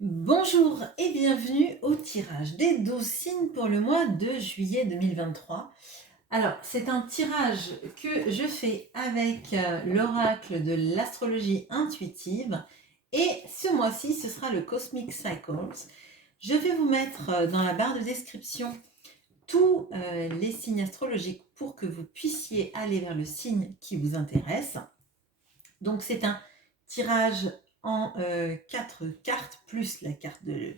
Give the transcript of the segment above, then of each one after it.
Bonjour et bienvenue au tirage des 12 signes pour le mois de juillet 2023. Alors, c'est un tirage que je fais avec l'oracle de l'astrologie intuitive et ce mois-ci, ce sera le Cosmic Cycles. Je vais vous mettre dans la barre de description tous les signes astrologiques pour que vous puissiez aller vers le signe qui vous intéresse. Donc, c'est un tirage en 4 cartes, plus la carte de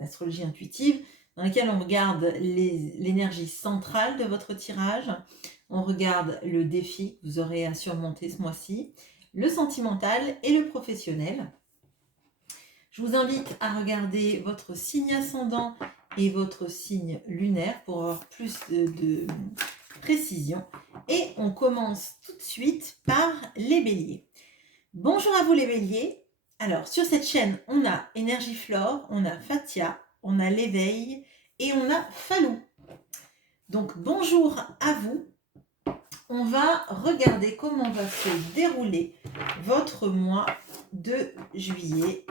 l'astrologie intuitive, dans laquelle on regarde l'énergie centrale de votre tirage, on regarde le défi que vous aurez à surmonter ce mois-ci, le sentimental et le professionnel. Je vous invite à regarder votre signe ascendant et votre signe lunaire pour avoir plus de précision. Et on commence tout de suite par les béliers. Bonjour à vous les béliers. Alors sur cette chaîne, on a Énergiflore, on a Fatia, on a l'éveil et on a Falou. Donc bonjour à vous. On va regarder comment va se dérouler votre mois de juillet.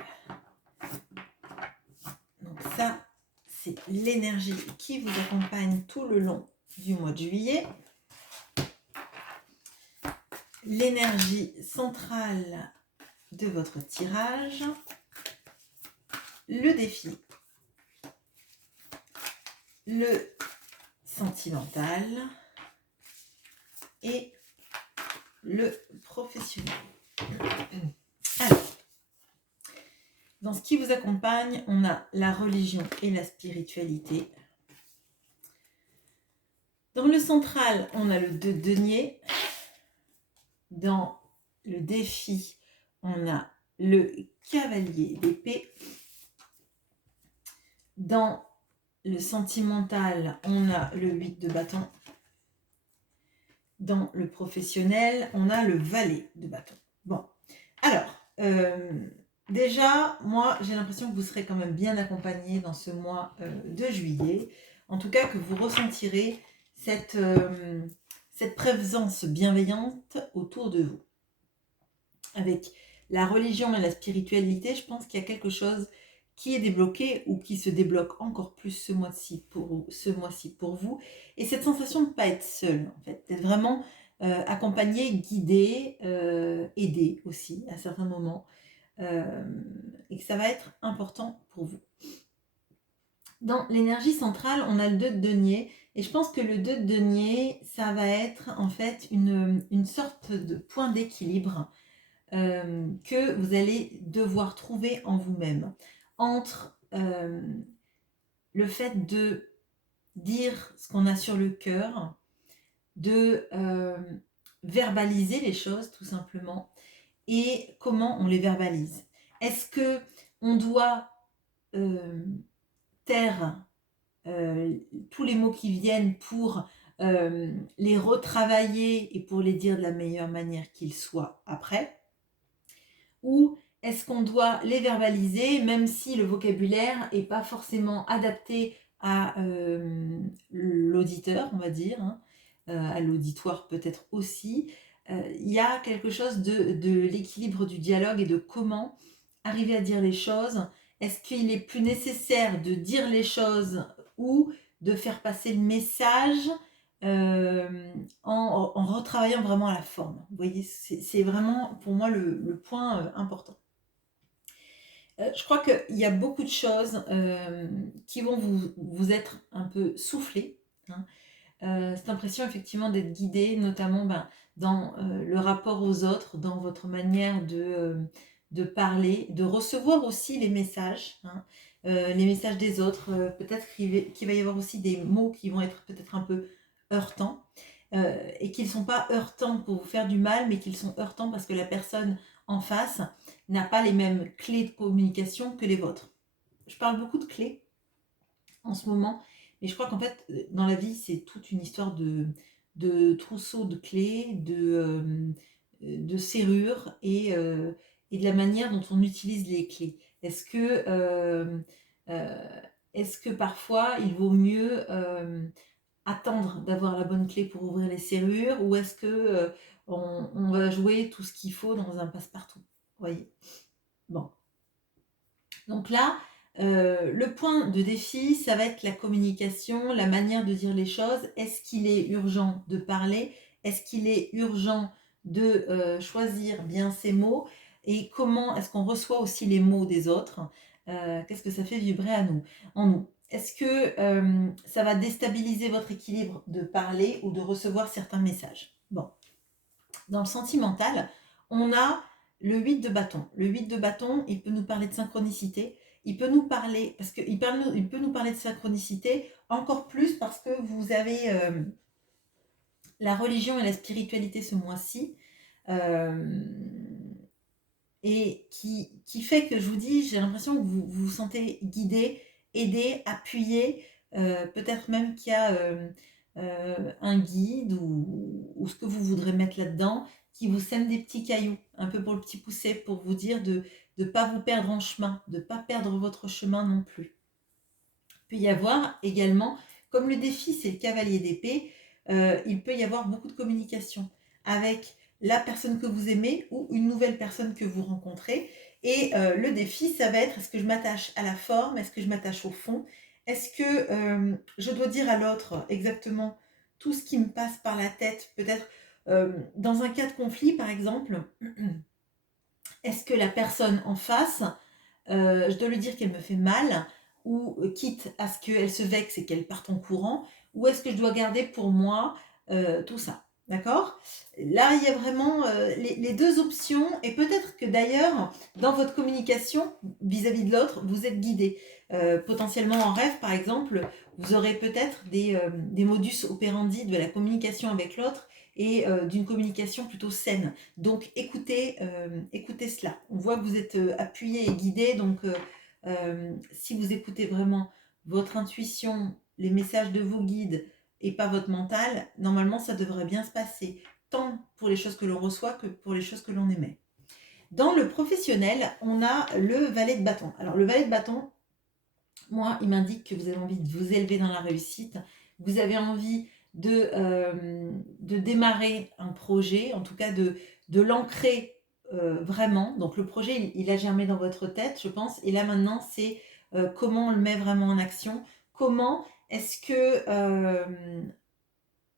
Donc ça, c'est l'énergie qui vous accompagne tout le long du mois de juillet. L'énergie centrale de votre tirage, le défi, le sentimental et le professionnel. Alors, dans ce qui vous accompagne, on a la religion et la spiritualité. Dans le central, on a le 2 de denier. Dans le défi, on a le cavalier d'épée. Dans le sentimental, on a le 8 de bâton. Dans le professionnel, on a le valet de bâton. Bon, alors, déjà, moi, j'ai l'impression que vous serez quand même bien accompagné dans ce mois de juillet. En tout cas, que vous ressentirez cette présence bienveillante autour de vous. Avec la religion et la spiritualité, je pense qu'il y a quelque chose qui est débloqué ou qui se débloque encore plus ce mois-ci pour vous. Et cette sensation de ne pas être seul, en fait, d'être vraiment accompagné, guidé, aidé aussi à certains moments. Et que ça va être important pour vous. Dans l'énergie centrale, on a le 2 de denier. Et je pense que le 2 de denier, ça va être en fait une sorte de point d'équilibre que vous allez devoir trouver en vous-même. Entre le fait de dire ce qu'on a sur le cœur, de verbaliser les choses tout simplement, et comment on les verbalise. Est-ce que on doit taire tous les mots qui viennent pour les retravailler et pour les dire de la meilleure manière qu'ils soient après? Ou est-ce qu'on doit les verbaliser, même si le vocabulaire n'est pas forcément adapté à l'auditeur, on va dire, hein, à l'auditoire peut-être aussi. Il y a quelque chose de l'équilibre du dialogue et de comment arriver à dire les choses. Est-ce qu'il est plus nécessaire de dire les choses ou de faire passer le message en retravaillant vraiment la forme? Vous voyez, c'est vraiment pour moi le point important. Je crois qu'il y a beaucoup de choses qui vont vous être un peu soufflées, hein. Cette impression effectivement d'être guidé, notamment dans le rapport aux autres, dans votre manière de parler, de recevoir aussi les messages, hein, les messages des autres. Peut-être qu'il va y avoir aussi des mots qui vont être peut-être un peu heurtants, et qu'ils ne sont pas heurtants pour vous faire du mal, mais qu'ils sont heurtants parce que la personne en face n'a pas les mêmes clés de communication que les vôtres. Je parle beaucoup de clés en ce moment, mais je crois qu'en fait, dans la vie, c'est toute une histoire de trousseau de clés, de serrures et de la manière dont on utilise les clés. Est-ce que parfois, il vaut mieux attendre d'avoir la bonne clé pour ouvrir les serrures, ou est-ce que on va jouer tout ce qu'il faut dans un passe-partout? Vous voyez? Bon. Donc là, le point de défi, ça va être la communication, la manière de dire les choses. Est-ce qu'il est urgent de parler? Est-ce qu'il est urgent de choisir bien ses mots? Et comment est-ce qu'on reçoit aussi les mots des autres? Qu'est-ce que ça fait vibrer en nous? Est-ce que ça va déstabiliser votre équilibre de parler ou de recevoir certains messages? Bon, dans le sentimental, on a le 8 de bâton. Le 8 de bâton, il peut nous parler de synchronicité. Il peut nous parler, parce qu'il peut nous parler de synchronicité encore plus parce que vous avez la religion et la spiritualité ce mois-ci. Et qui fait que je vous dis, j'ai l'impression que vous vous sentez guidé, aidé, appuyé, peut-être même qu'il y a un guide ou ce que vous voudrez mettre là-dedans qui vous sème des petits cailloux, un peu pour le petit poussé, pour vous dire de ne pas vous perdre en chemin, de ne pas perdre votre chemin non plus. Il peut y avoir également, comme le défi c'est le cavalier d'épée, il peut y avoir beaucoup de communication avec la personne que vous aimez ou une nouvelle personne que vous rencontrez. Et le défi, ça va être, est-ce que je m'attache à la forme? Est-ce que je m'attache au fond? Est-ce que je dois dire à l'autre exactement tout ce qui me passe par la tête? Peut-être dans un cas de conflit, par exemple, est-ce que la personne en face, je dois lui dire qu'elle me fait mal, ou quitte à ce qu'elle se vexe et qu'elle parte en courant, ou est-ce que je dois garder pour moi tout ça? D'accord? Là, il y a vraiment les deux options, et peut-être que d'ailleurs, dans votre communication vis-à-vis de l'autre, vous êtes guidé. Potentiellement en rêve, par exemple, vous aurez peut-être des modus operandi de la communication avec l'autre et d'une communication plutôt saine. Donc écoutez cela. On voit que vous êtes appuyé et guidé, donc si vous écoutez vraiment votre intuition, les messages de vos guides et pas votre mental, normalement ça devrait bien se passer, tant pour les choses que l'on reçoit que pour les choses que l'on émet. Dans le professionnel, on a le valet de bâton. Alors le valet de bâton, moi, il m'indique que vous avez envie de vous élever dans la réussite, vous avez envie de démarrer un projet, en tout cas de l'ancrer vraiment. Donc le projet, il a germé dans votre tête, je pense, et là maintenant, c'est comment on le met vraiment en action, comment est-ce que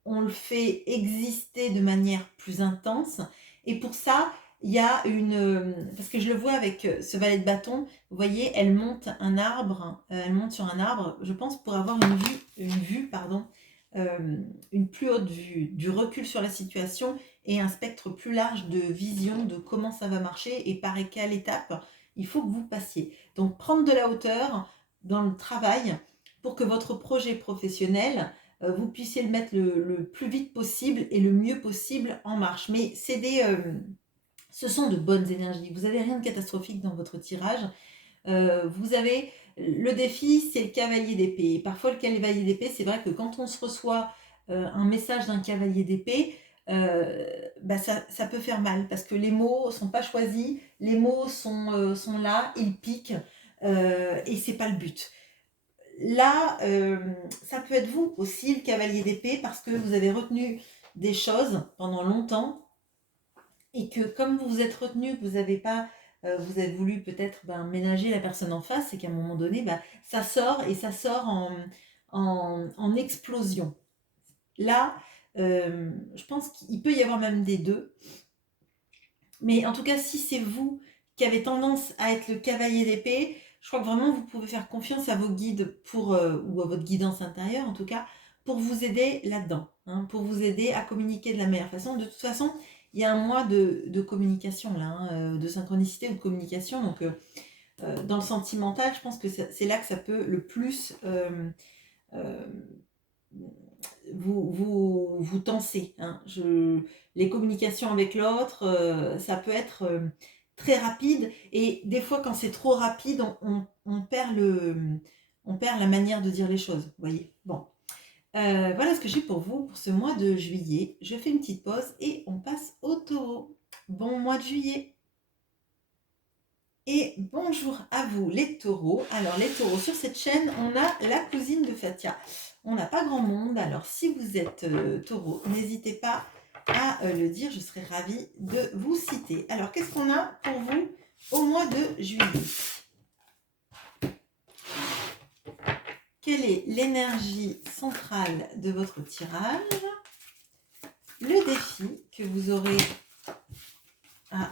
on le fait exister de manière plus intense. Et pour ça, il y a parce que je le vois avec ce valet de bâton, vous voyez, elle monte un arbre, elle monte sur un arbre, je pense, pour avoir une plus haute vue, du recul sur la situation et un spectre plus large de vision de comment ça va marcher et par quelle étape il faut que vous passiez. Donc prendre de la hauteur dans le travail pour que votre projet professionnel, vous puissiez le mettre le plus vite possible et le mieux possible en marche. Mais ce sont de bonnes énergies. Vous n'avez rien de catastrophique dans votre tirage. Vous avez le défi, c'est le cavalier d'épée. Parfois, le cavalier d'épée, c'est vrai que quand on se reçoit un message d'un cavalier d'épée, ça peut faire mal parce que les mots sont pas choisis, les mots sont là, ils piquent et c'est pas le but. Là, ça peut être vous aussi, le cavalier d'épée, parce que vous avez retenu des choses pendant longtemps et que comme vous vous êtes retenu, que vous avez pas, vous avez voulu peut-être ménager la personne en face et qu'à un moment donné, ça sort et ça sort en explosion. Là, je pense qu'il peut y avoir même des deux. Mais en tout cas, si c'est vous qui avez tendance à être le cavalier d'épée, je crois que vraiment vous pouvez faire confiance à vos guides ou à votre guidance intérieure en tout cas, pour vous aider là-dedans, hein, pour vous aider à communiquer de la meilleure façon. De toute façon, il y a un mois de communication là, hein, de synchronicité ou de communication. Donc dans le sentimental, je pense que c'est là que ça peut le plus euh, vous tensez. Hein. Les communications avec l'autre, ça peut être très rapide. Et des fois, quand c'est trop rapide, on perd on perd la manière de dire les choses. Vous voyez. Bon. Voilà ce que j'ai pour vous pour ce mois de juillet. Je fais une petite pause et on passe au taureau. Bon mois de juillet. Et bonjour à vous les taureaux. Alors les taureaux, sur cette chaîne, on a la cousine de Fatia. On n'a pas grand monde, alors si vous êtes taureau, n'hésitez pas à le dire, je serai ravie de vous citer. Alors qu'est-ce qu'on a pour vous au mois de juillet? quelle est l'énergie centrale de votre tirage, le défi que vous aurez à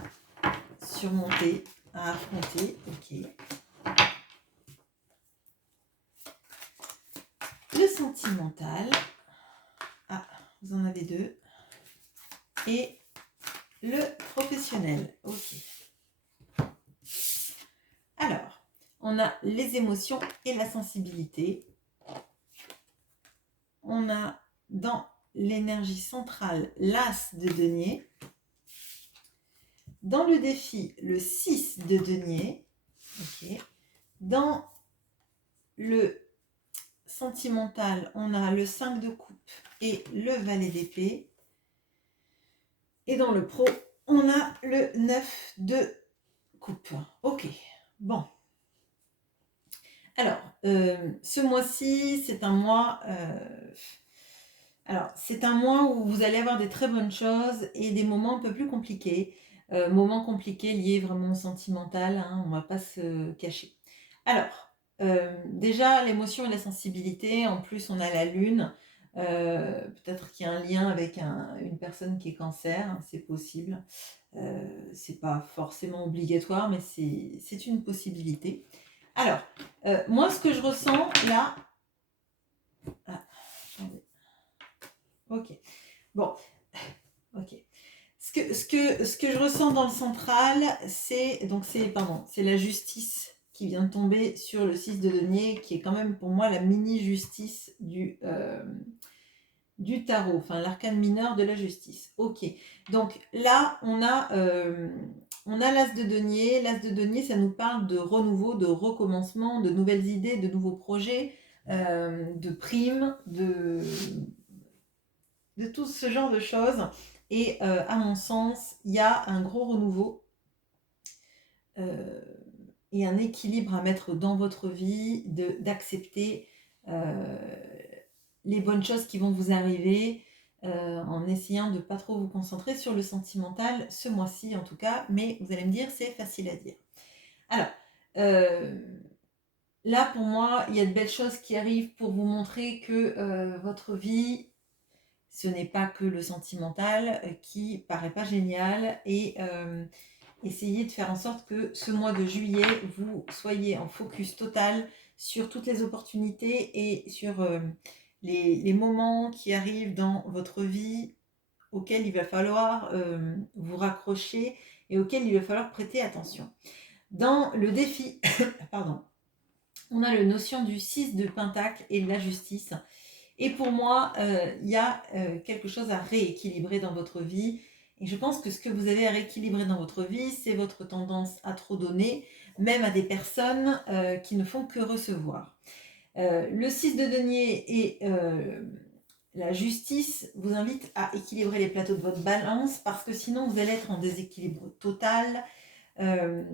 surmonter, à affronter, ok. Le sentimental, ah, vous en avez deux, et le professionnel, ok. Alors, on a les émotions et la sensibilité. On a dans l'énergie centrale l'as de denier. Dans le défi, le 6 de denier. Okay. Dans le sentimental, on a le 5 de coupe et le valet d'épée. Et dans le pro, on a le 9 de coupe. Ok, bon. Alors, ce mois-ci, c'est un mois... alors, c'est un mois où vous allez avoir des très bonnes choses et des moments un peu plus compliqués. Moments compliqués liés vraiment au sentimental, hein, on ne va pas se cacher. Alors, déjà, l'émotion et la sensibilité, en plus on a la lune. Peut-être qu'il y a un lien avec une personne qui est cancer, hein, c'est possible. C'est pas forcément obligatoire, mais c'est une possibilité. Alors, moi, ce que je ressens là... Ah, attendez. Ok. Bon. Ok. Ce que je ressens dans le central, c'est la justice qui vient de tomber sur le 6 de denier, qui est quand même pour moi la mini-justice du tarot, enfin l'arcane mineur de la justice. Ok. Donc là, on a l'as de denier. L'as de denier, ça nous parle de renouveau, de recommencement, de nouvelles idées, de nouveaux projets, de primes, de tout ce genre de choses. Et à mon sens, il y a un gros renouveau et un équilibre à mettre dans votre vie, d'accepter les bonnes choses qui vont vous arriver en essayant de ne pas trop vous concentrer sur le sentimental ce mois-ci en tout cas. Mais vous allez me dire, c'est facile à dire. Alors, là pour moi, il y a de belles choses qui arrivent pour vous montrer que votre vie... Ce n'est pas que le sentimental qui paraît pas génial et essayez de faire en sorte que ce mois de juillet, vous soyez en focus total sur toutes les opportunités et sur les moments qui arrivent dans votre vie auxquels il va falloir vous raccrocher et auxquels il va falloir prêter attention. Dans le défi, pardon, on a la notion du 6 de Pentacle et de la justice. Et pour moi, il y a quelque chose à rééquilibrer dans votre vie. Et je pense que ce que vous avez à rééquilibrer dans votre vie, c'est votre tendance à trop donner, même à des personnes qui ne font que recevoir. Le 6 de denier et la justice vous invitent à équilibrer les plateaux de votre balance parce que sinon vous allez être en déséquilibre total de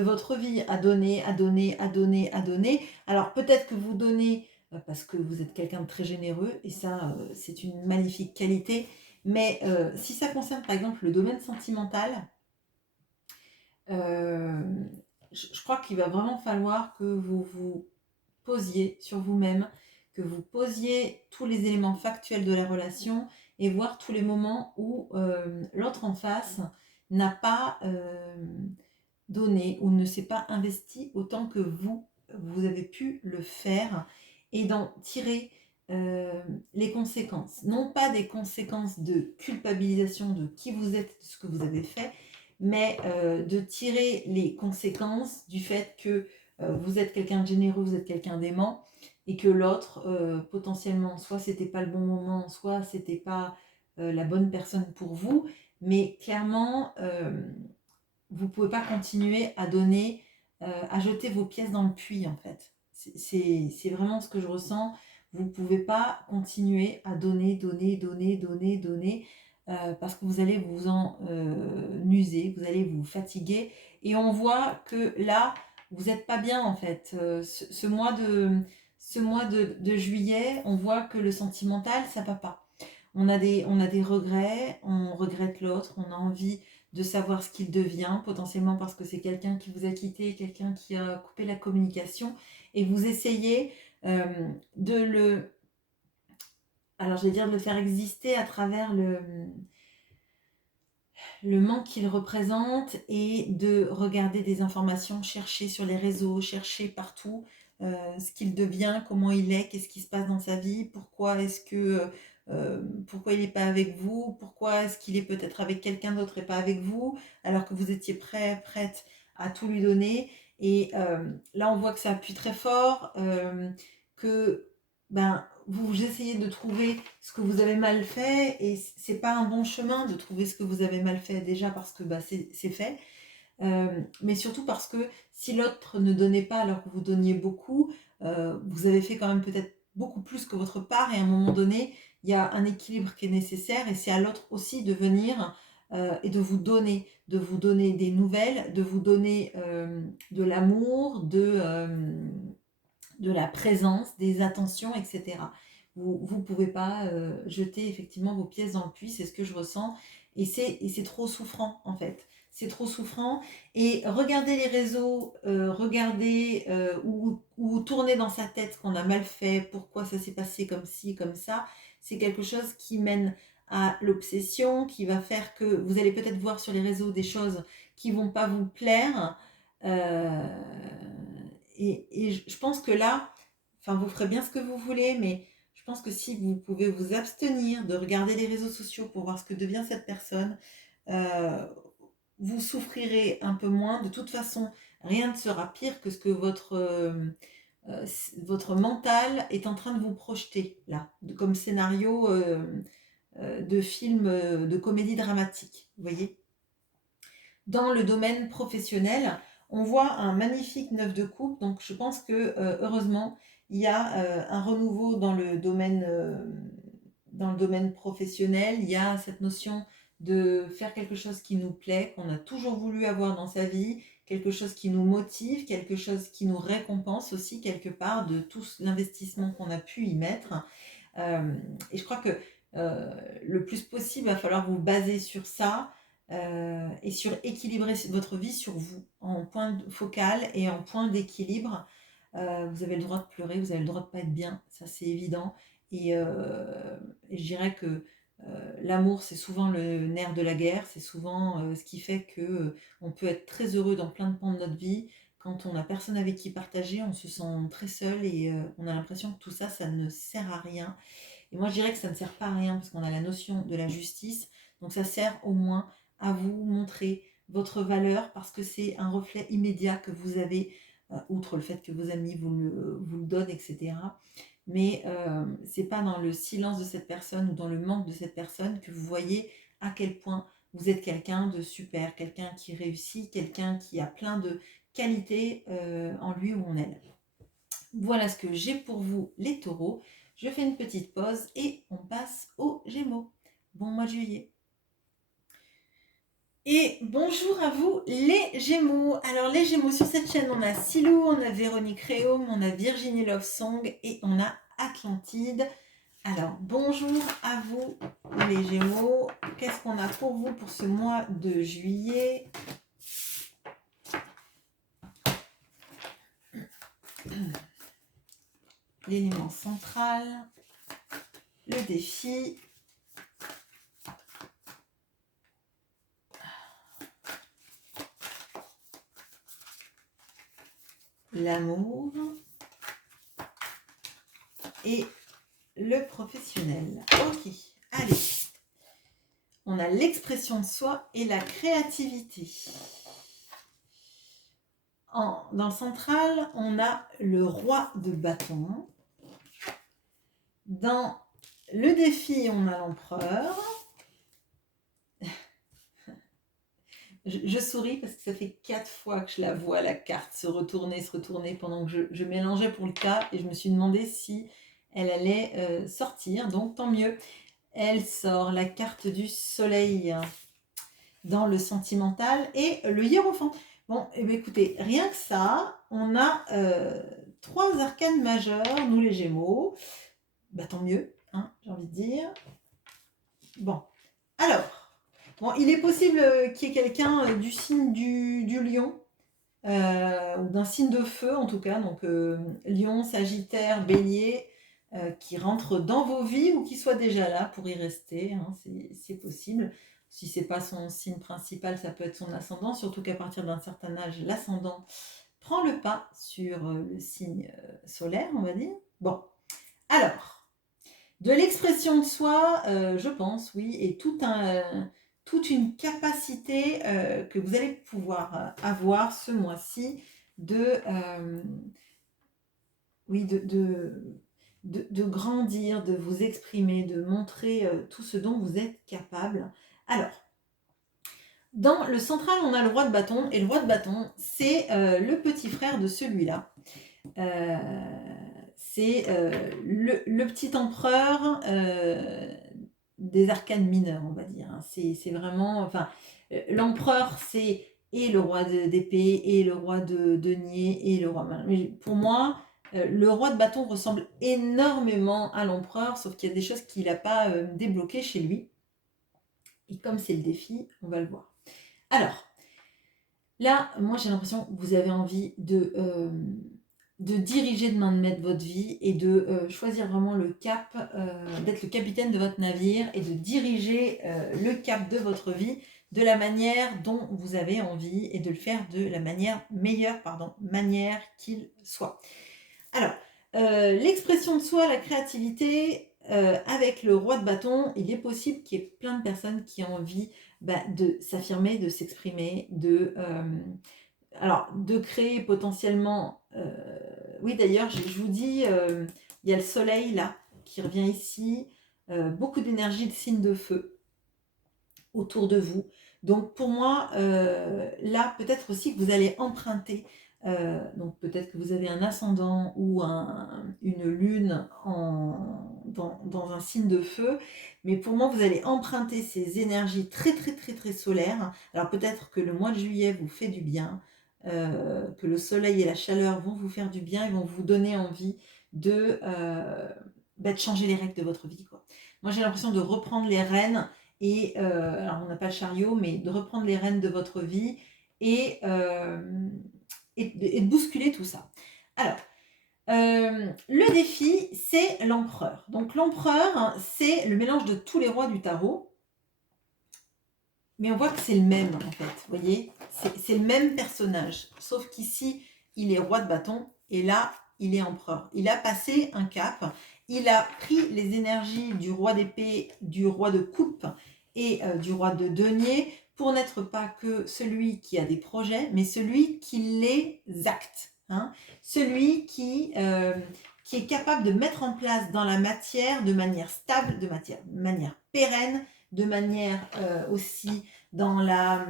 votre vie à donner, à donner, à donner, à donner. Alors peut-être que vous donnez parce que vous êtes quelqu'un de très généreux, et ça, c'est une magnifique qualité. Mais si ça concerne, par exemple, le domaine sentimental, je crois qu'il va vraiment falloir que vous vous posiez sur vous-même, que vous posiez tous les éléments factuels de la relation et voir tous les moments où l'autre en face n'a pas donné ou ne s'est pas investi autant que vous avez pu le faire, et d'en tirer les conséquences. Non pas des conséquences de culpabilisation de qui vous êtes, de ce que vous avez fait, mais de tirer les conséquences du fait que vous êtes quelqu'un de généreux, vous êtes quelqu'un d'aimant, et que l'autre, potentiellement, soit c'était pas le bon moment, soit c'était pas la bonne personne pour vous, mais clairement, vous pouvez pas continuer à donner, à jeter vos pièces dans le puits en fait. C'est vraiment ce que je ressens. Vous pouvez pas continuer à donner, donner, donner, donner, donner, parce que vous allez vous en user, vous allez vous fatiguer. Et on voit que là, vous n'êtes pas bien en fait. Ce mois de juillet, on voit que le sentimental, ça va pas. On a des regrets, on regrette l'autre, on a envie de savoir ce qu'il devient, potentiellement parce que c'est quelqu'un qui vous a quitté, quelqu'un qui a coupé la communication, et vous essayez de le... Alors, je vais dire de le faire exister à travers le manque qu'il représente et de regarder des informations, chercher sur les réseaux, chercher partout ce qu'il devient, comment il est, qu'est-ce qui se passe dans sa vie, pourquoi est-ce que pourquoi il n'est pas avec vous, pourquoi est-ce qu'il est peut-être avec quelqu'un d'autre et pas avec vous, alors que vous étiez prête à tout lui donner. Et là, on voit que ça appuie très fort, que ben, vous essayez de trouver ce que vous avez mal fait et c'est pas un bon chemin de trouver ce que vous avez mal fait déjà parce que bah, c'est fait. Mais surtout parce que si l'autre ne donnait pas alors que vous donniez beaucoup, vous avez fait quand même peut-être beaucoup plus que votre part et à un moment donné, il y a un équilibre qui est nécessaire et c'est à l'autre aussi de venir et de vous donner des nouvelles, de vous donner de l'amour, de la présence, des attentions, etc. Vous ne pouvez pas jeter effectivement vos pièces dans le puits, c'est ce que je ressens. Et c'est trop souffrant en fait. C'est trop souffrant. Et regarder les réseaux, regarder ou tourner dans sa tête ce qu'on a mal fait, pourquoi ça s'est passé comme ci, comme ça, c'est quelque chose qui mène à l'obsession, qui va faire que vous allez peut-être voir sur les réseaux des choses qui vont pas vous plaire. Euh, et je pense que là, enfin, vous ferez bien ce que vous voulez, mais je pense que si vous pouvez vous abstenir de regarder les réseaux sociaux pour voir ce que devient cette personne, euh, vous souffrirez un peu moins. De toute façon, rien ne sera pire que ce que votre mental est en train de vous projeter là, comme scénario de film de comédie dramatique. Vous voyez? Dans le domaine professionnel, on voit un magnifique 9 de coupe, donc je pense que heureusement, il y a un renouveau dans le domaine professionnel, il y a cette notion de faire quelque chose qui nous plaît, qu'on a toujours voulu avoir dans sa vie, quelque chose qui nous motive, quelque chose qui nous récompense aussi quelque part de tout l'investissement qu'on a pu y mettre. Et je crois que le plus possible, il va falloir vous baser sur ça et sur équilibrer votre vie sur vous, en point focal et en point d'équilibre. Vous avez le droit de pleurer, vous avez le droit de pas être bien, ça c'est évident. Et je dirais que l'amour, c'est souvent le nerf de la guerre, c'est souvent ce qui fait que on peut être très heureux dans plein de pans de notre vie. Quand on n'a personne avec qui partager, on se sent très seul et on a l'impression que tout ça, ça ne sert à rien. Et moi, je dirais que ça ne sert pas à rien parce qu'on a la notion de la justice. Donc, ça sert au moins à vous montrer votre valeur parce que c'est un reflet immédiat que vous avez, outre le fait que vos amis vous le donnent, etc. Mais c'est pas dans le silence de cette personne ou dans le manque de cette personne que vous voyez à quel point vous êtes quelqu'un de super, quelqu'un qui réussit, quelqu'un qui a plein de qualités en lui ou en elle. Voilà ce que j'ai pour vous les taureaux. Je fais une petite pause et on passe aux Gémeaux. Bon mois de juillet. Et bonjour à vous les Gémeaux. Alors les Gémeaux, sur cette chaîne, on a Silou, on a Véronique Réaume, on a Virginie Love Song et on a Atlantide. Alors bonjour à vous les Gémeaux. Qu'est-ce qu'on a pour vous pour ce mois de juillet? L'élément central, le défi, l'amour et le professionnel. Ok, allez. On a l'expression de soi et la créativité. Dans le central, on a le roi de bâton. Dans le défi, on a l'empereur. Je souris parce que ça fait 4 fois que je la vois, la carte, se retourner pendant que je mélangeais pour le cas et je me suis demandé si elle allait sortir, donc tant mieux. Elle sort la carte du soleil dans le sentimental et le hiérophant. Bon, eh bien, écoutez, rien que ça, on a 3 arcanes majeures, nous les Gémeaux. Bah tant mieux, hein, j'ai envie de dire. Bon, alors, Bon, il est possible qu'il y ait quelqu'un du signe du lion, ou d'un signe de feu en tout cas, donc lion, sagittaire, bélier, qui rentre dans vos vies ou qui soit déjà là pour y rester, hein, c'est possible. Si c'est pas son signe principal, ça peut être son ascendant, surtout qu'à partir d'un certain âge, l'ascendant prend le pas sur le signe solaire, on va dire. Bon, alors, de l'expression de soi, je pense, oui, et toute une capacité que vous allez pouvoir avoir ce mois-ci oui, de grandir, de vous exprimer, de montrer tout ce dont vous êtes capable. Alors, dans le central, on a le roi de bâton, et le roi de bâton, c'est le petit frère de celui-là. C'est le petit empereur des arcanes mineures, on va dire. Hein. C'est vraiment... Enfin, l'empereur, c'est et le roi d'épée, et le roi de denier, et le roi... Mais pour moi, le roi de bâton ressemble énormément à l'empereur, sauf qu'il y a des choses qu'il n'a pas débloquées chez lui. Et comme c'est le défi, on va le voir. Alors, là, moi j'ai l'impression que vous avez envie de diriger de main de maître votre vie et de choisir vraiment le cap, d'être le capitaine de votre navire et de diriger le cap de votre vie de la manière dont vous avez envie et de le faire de la meilleure manière qu'il soit. Alors, l'expression de soi, la créativité, avec le roi de bâton, il est possible qu'il y ait plein de personnes qui ont envie de s'affirmer, de s'exprimer, de créer potentiellement... oui, d'ailleurs, je vous dis, il y a le soleil là, qui revient ici, beaucoup d'énergie de signe de feu autour de vous. Donc pour moi, là, peut-être aussi que vous allez emprunter, donc peut-être que vous avez un ascendant ou une lune dans un signe de feu, mais pour moi, vous allez emprunter ces énergies très, très, très, très solaires. Alors peut-être que le mois de juillet vous fait du bien, que le soleil et la chaleur vont vous faire du bien et vont vous donner envie de changer les règles de votre vie, quoi. Moi, j'ai l'impression de reprendre les rênes et alors on n'a pas le chariot, mais de reprendre les rênes de votre vie et de bousculer tout ça. Alors, le défi, c'est l'empereur. Donc l'empereur, c'est le mélange de tous les rois du tarot. Mais on voit que c'est le même, en fait, vous voyez, c'est le même personnage, sauf qu'ici, il est roi de bâton, et là, il est empereur. Il a passé un cap, il a pris les énergies du roi d'épée, du roi de coupe et du roi de denier, pour n'être pas que celui qui a des projets, mais celui qui les acte. Hein, celui qui est capable de mettre en place dans la matière de manière stable, de manière pérenne, de manière aussi dans la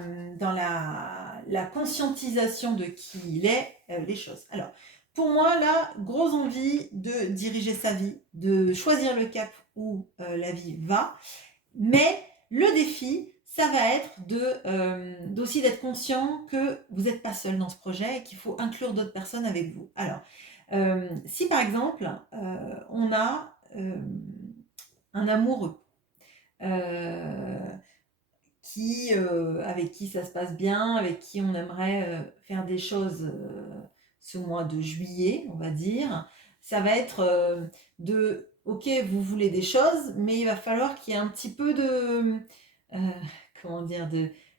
conscientisation de qui il est, les choses. Alors, pour moi, là, grosse envie de diriger sa vie, de choisir le cap où la vie va, mais le défi, ça va être d'aussi d'être conscient que vous n'êtes pas seul dans ce projet et qu'il faut inclure d'autres personnes avec vous. Alors, si par exemple, on a un amoureux, avec qui ça se passe bien, avec qui on aimerait faire des choses ce mois de juillet, on va dire. Ça va être ok, vous voulez des choses, mais il va falloir qu'il y ait un petit peu euh, comment dire,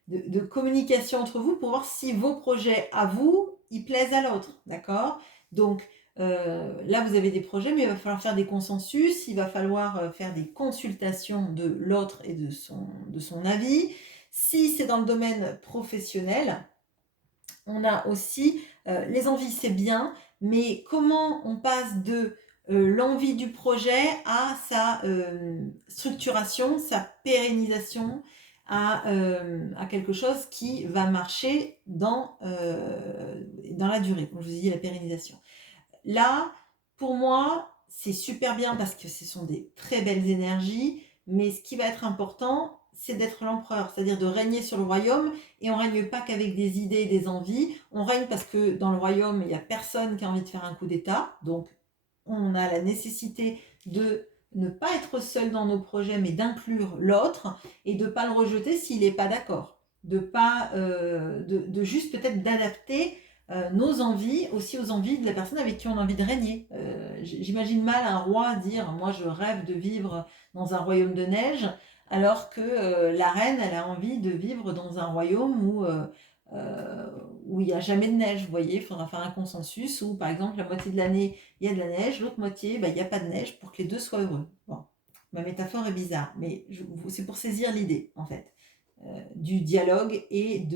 de communication entre vous pour voir si vos projets à vous, ils plaisent à l'autre, d'accord? Donc, là, vous avez des projets, mais il va falloir faire des consensus, il va falloir faire des consultations de l'autre et de son avis. Si c'est dans le domaine professionnel, on a aussi les envies, c'est bien, mais comment on passe de l'envie du projet à sa structuration, sa pérennisation, à quelque chose qui va marcher dans la durée, comme je vous ai dit, la pérennisation. Là, pour moi, c'est super bien parce que ce sont des très belles énergies, mais ce qui va être important, c'est d'être l'empereur, c'est-à-dire de régner sur le royaume, et on règne pas qu'avec des idées et des envies, on règne parce que dans le royaume, il n'y a personne qui a envie de faire un coup d'État, donc on a la nécessité de ne pas être seul dans nos projets, mais d'inclure l'autre et de ne pas le rejeter s'il n'est pas d'accord. De juste peut-être d'adapter nos envies aussi aux envies de la personne avec qui on a envie de régner. J'imagine mal un roi dire « moi je rêve de vivre dans un royaume de neige », alors que la reine, elle a envie de vivre dans un royaume où il n'y a jamais de neige, vous voyez, il faudra faire un consensus où, par exemple, la moitié de l'année, il y a de la neige, l'autre moitié, bah, il n'y a pas de neige pour que les deux soient heureux. Bon, ma métaphore est bizarre, mais c'est pour saisir l'idée, en fait, du dialogue et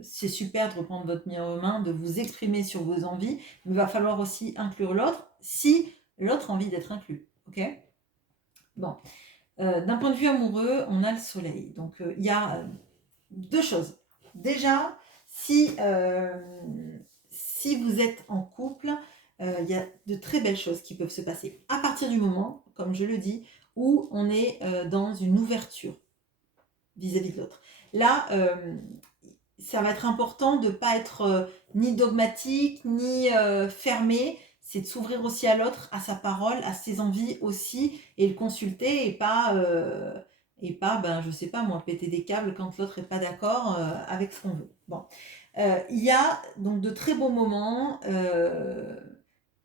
c'est super de reprendre votre miroir aux mains, de vous exprimer sur vos envies, mais il va falloir aussi inclure l'autre si l'autre a envie d'être inclus, ok? Bon. D'un point de vue amoureux, on a le soleil. Donc, il y a deux choses. Déjà, si vous êtes en couple, il y a de très belles choses qui peuvent se passer. À partir du moment, comme je le dis, où on est dans une ouverture vis-à-vis de l'autre. Là, ça va être important de ne pas être ni dogmatique, ni fermé. C'est de s'ouvrir aussi à l'autre, à sa parole, à ses envies aussi, et le consulter et pas, ben, je sais pas moi, péter des câbles quand l'autre n'est pas d'accord avec ce qu'on veut. Bon. Il y a donc de très beaux moments.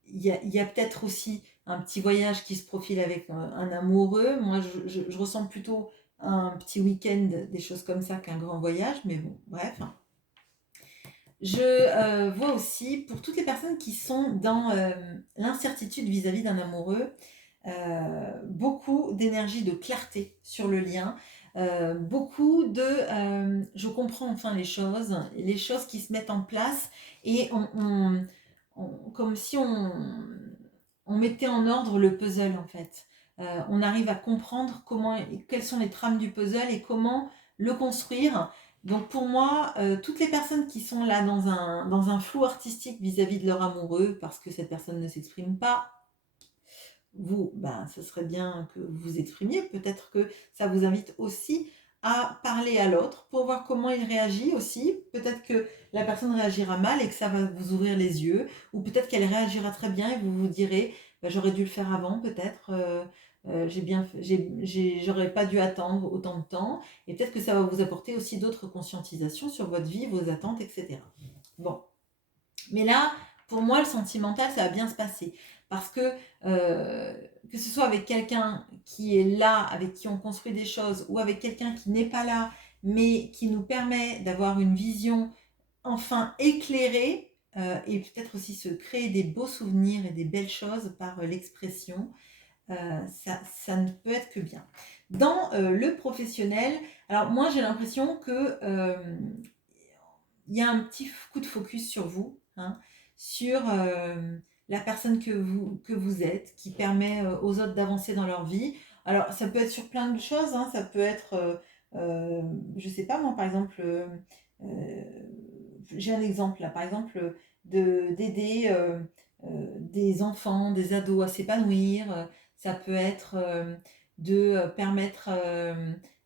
Il y a peut-être aussi un petit voyage qui se profile avec un amoureux. Moi, je ressens plutôt un petit week-end, des choses comme ça, qu'un grand voyage, mais bon, bref. Je vois aussi, pour toutes les personnes qui sont dans l'incertitude vis-à-vis d'un amoureux, beaucoup d'énergie, de clarté sur le lien, beaucoup de je comprends enfin les choses qui se mettent en place et comme si on mettait en ordre le puzzle en fait. On arrive à comprendre quelles sont les trames du puzzle et comment le construire. Donc pour moi, toutes les personnes qui sont là dans un flou artistique vis-à-vis de leur amoureux, parce que cette personne ne s'exprime pas, vous, ben, ce serait bien que vous vous exprimiez. Peut-être que ça vous invite aussi à parler à l'autre pour voir comment il réagit aussi. Peut-être que la personne réagira mal et que ça va vous ouvrir les yeux. Ou peut-être qu'elle réagira très bien et vous vous direz ben, j'aurais dû le faire avant peut-être. J'aurais pas dû attendre autant de temps. Et peut-être que ça va vous apporter aussi d'autres conscientisations sur votre vie, vos attentes, etc. Bon. Mais là, pour moi, le sentimental, ça va bien se passer. Parce que ce soit avec quelqu'un qui est là, avec qui on construit des choses, ou avec quelqu'un qui n'est pas là, mais qui nous permet d'avoir une vision enfin éclairée, et peut-être aussi se créer des beaux souvenirs et des belles choses par l'expression, ça ne peut être que bien. Dans le professionnel, alors moi j'ai l'impression que il y a un petit coup de focus sur vous, hein, sur la personne que vous êtes, qui permet aux autres d'avancer dans leur vie. Alors, ça peut être sur plein de choses, hein, ça peut être, je sais pas moi, par exemple, j'ai un exemple là, par exemple, d'aider des enfants, des ados à s'épanouir. Ça peut être de permettre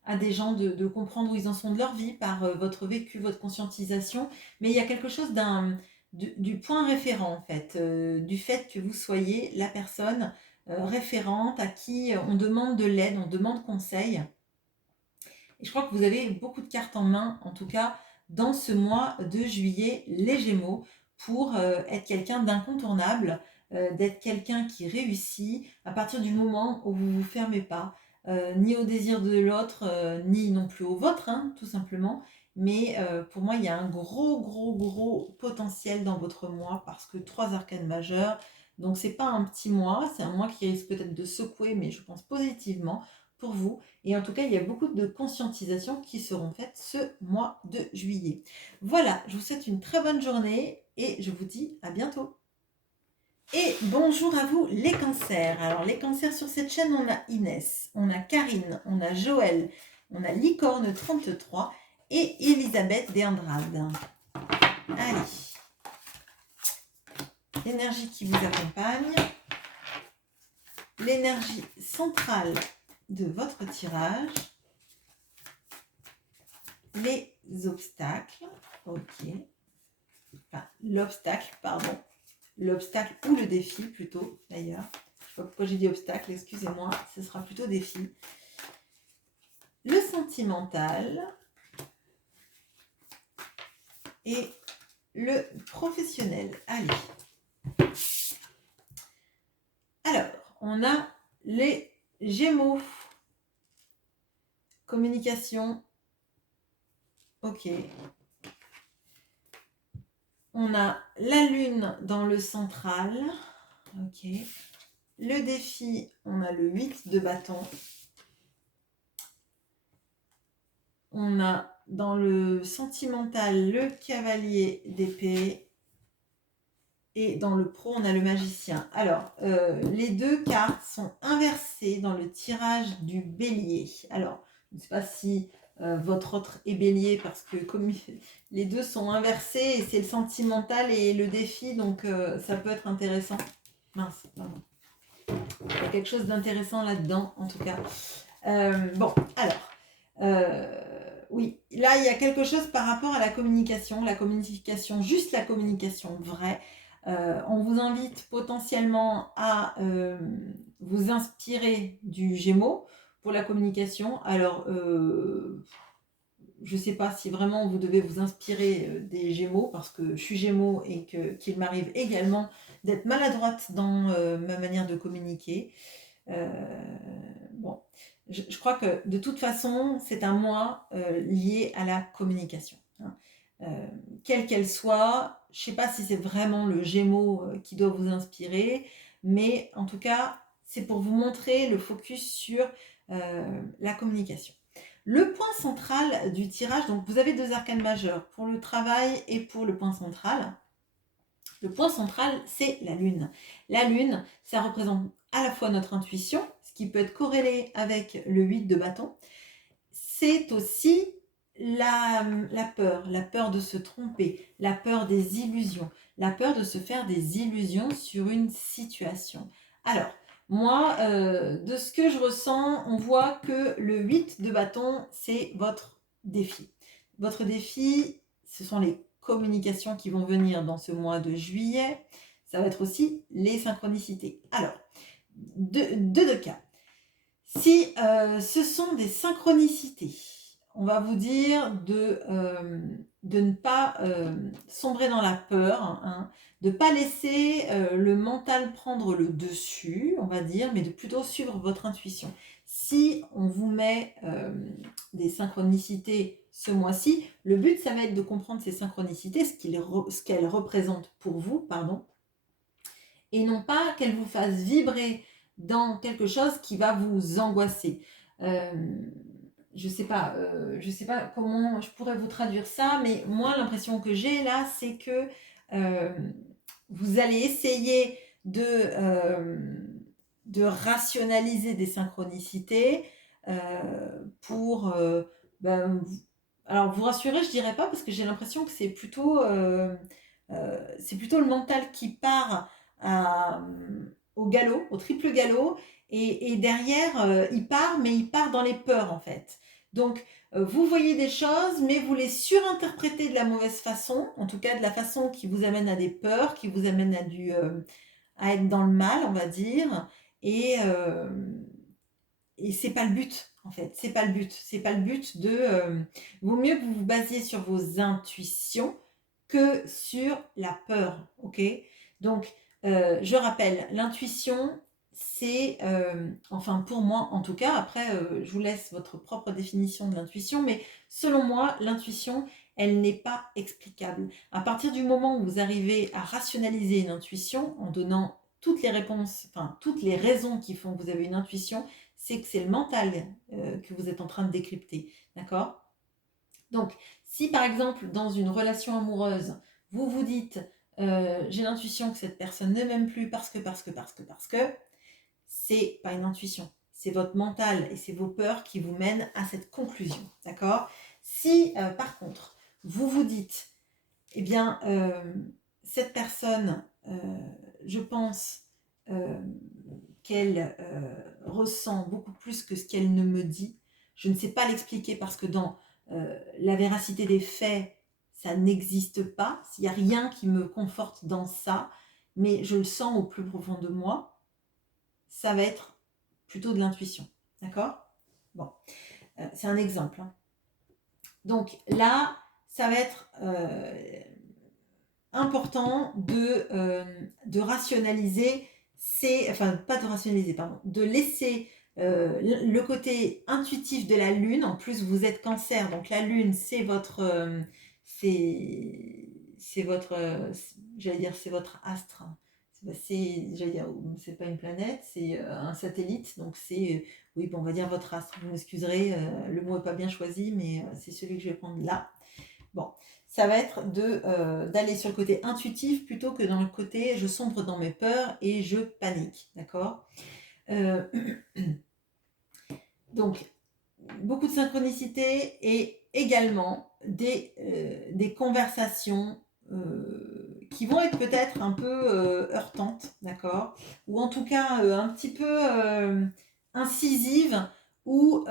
à des gens de comprendre où ils en sont de leur vie par votre vécu, votre conscientisation. Mais il y a quelque chose du point référent, en fait, du fait que vous soyez la personne référente à qui on demande de l'aide, on demande conseil. Et je crois que vous avez beaucoup de cartes en main, en tout cas dans ce mois de juillet, les Gémeaux, pour être quelqu'un d'incontournable, d'être quelqu'un qui réussit à partir du moment où vous ne vous fermez pas, ni au désir de l'autre, ni non plus au vôtre, hein, tout simplement. Mais pour moi, il y a un gros, gros, gros potentiel dans votre mois parce que 3 arcanes majeures. Donc, c'est pas un petit mois, c'est un mois qui risque peut-être de secouer, mais je pense positivement pour vous. Et en tout cas, il y a beaucoup de conscientisation qui seront faites ce mois de juillet. Voilà, je vous souhaite une très bonne journée et je vous dis à bientôt. Et bonjour à vous les cancers. Alors les cancers sur cette chaîne, on a Inès, on a Karine, on a Joël, on a Licorne 33 et Elisabeth Deandrade. Allez, l'énergie qui vous accompagne, l'énergie centrale de votre tirage, les obstacles, ok, enfin l'obstacle, pardon, l'obstacle ou le défi plutôt d'ailleurs, pourquoi j'ai dit obstacle, excusez-moi, ce sera plutôt défi. Le sentimental et le professionnel. Allez. Alors, on a les Gémeaux. Communication. Ok. On a la Lune dans le central. Ok. Le défi, on a le 8 de bâton. On a dans le sentimental le cavalier d'épée. Et dans le pro, on a le magicien. Alors, les deux cartes sont inversées dans le tirage du bélier. Alors, je ne sais pas si votre autre est bélier parce que comme les deux sont inversés et c'est le sentimental et le défi, donc ça peut être intéressant. Mince, pardon. Il y a quelque chose d'intéressant là-dedans, en tout cas. Bon, alors, oui, là, il y a quelque chose par rapport à la communication, juste la communication vraie. On vous invite potentiellement à vous inspirer du Gémeaux pour la communication. Alors, je ne sais pas si vraiment vous devez vous inspirer des Gémeaux parce que je suis Gémeaux et qu'il m'arrive également d'être maladroite dans ma manière de communiquer. Bon, je crois que de toute façon, c'est un mois lié à la communication. Hein. Quelle qu'elle soit, je ne sais pas si c'est vraiment le Gémeaux qui doit vous inspirer, mais en tout cas, c'est pour vous montrer le focus sur la communication. Le point central du tirage, donc vous avez deux arcanes majeures pour le travail et pour le point central. Le point central, c'est la Lune. La Lune, ça représente à la fois notre intuition, ce qui peut être corrélé avec le 8 de bâton. C'est aussi la peur de se tromper, la peur des illusions, la peur de se faire des illusions sur une situation. Alors, moi, de ce que je ressens, on voit que le 8 de bâton, c'est votre défi. Votre défi, ce sont les communications qui vont venir dans ce mois de juillet. Ça va être aussi les synchronicités. Alors, deux cas. Si ce sont des synchronicités, on va vous dire de ne pas sombrer dans la peur, hein, de ne pas laisser le mental prendre le dessus, on va dire, mais de plutôt suivre votre intuition. Si on vous met des synchronicités ce mois-ci, le but, ça va être de comprendre ces synchronicités, ce qu'elles représentent pour vous, pardon, et non pas qu'elles vous fassent vibrer dans quelque chose qui va vous angoisser. Je sais pas comment je pourrais vous traduire ça, mais moi l'impression que j'ai là, c'est que vous allez essayer de rationaliser des synchronicités pour alors vous rassurer, je dirais pas parce que j'ai l'impression que c'est plutôt le mental qui part au galop, au triple galop, et derrière, il part, mais il part dans les peurs en fait. Donc, vous voyez des choses, mais vous les surinterprétez de la mauvaise façon, en tout cas de la façon qui vous amène à des peurs, qui vous amène à être dans le mal, on va dire, et c'est pas le but en fait, c'est pas le but. C'est pas le but vaut mieux que vous vous basiez sur vos intuitions que sur la peur, ok? Donc, je rappelle, l'intuition, c'est, enfin pour moi en tout cas, après je vous laisse votre propre définition de l'intuition, mais selon moi, l'intuition, elle n'est pas explicable. À partir du moment où vous arrivez à rationaliser une intuition en donnant toutes les réponses, enfin toutes les raisons qui font que vous avez une intuition, c'est que c'est le mental que vous êtes en train de décrypter, d'accord? Donc, si par exemple, dans une relation amoureuse, vous vous dites j'ai l'intuition que cette personne ne m'aime plus parce que, c'est pas une intuition. C'est votre mental et c'est vos peurs qui vous mènent à cette conclusion, d'accord? Si par contre, vous vous dites, eh bien, cette personne, je pense qu'elle ressent beaucoup plus que ce qu'elle ne me dit. Je ne sais pas l'expliquer parce que dans la véracité des faits, ça n'existe pas. Il n'y a rien qui me conforte dans ça, mais je le sens au plus profond de moi. ça va être plutôt de l'intuition. D'accord? Bon, c'est un exemple. Hein. Donc là, ça va être important de rationaliser, enfin pas de rationaliser, pardon, de laisser le côté intuitif de la Lune. En plus, vous êtes Cancer, donc la Lune, c'est votre, c'est votre, j'allais dire, c'est votre astre. J'allais dire, c'est pas une planète, c'est un satellite, donc c'est, oui, bon, on va dire votre astre. Vous m'excuserez, le mot est pas bien choisi, mais c'est celui que je vais prendre là. Bon, ça va être d'aller sur le côté intuitif plutôt que dans le côté je sombre dans mes peurs et je panique, d'accord? Donc, beaucoup de synchronicité et également des conversations qui vont être peut-être un peu heurtantes, d'accord? Ou en tout cas un petit peu incisives ou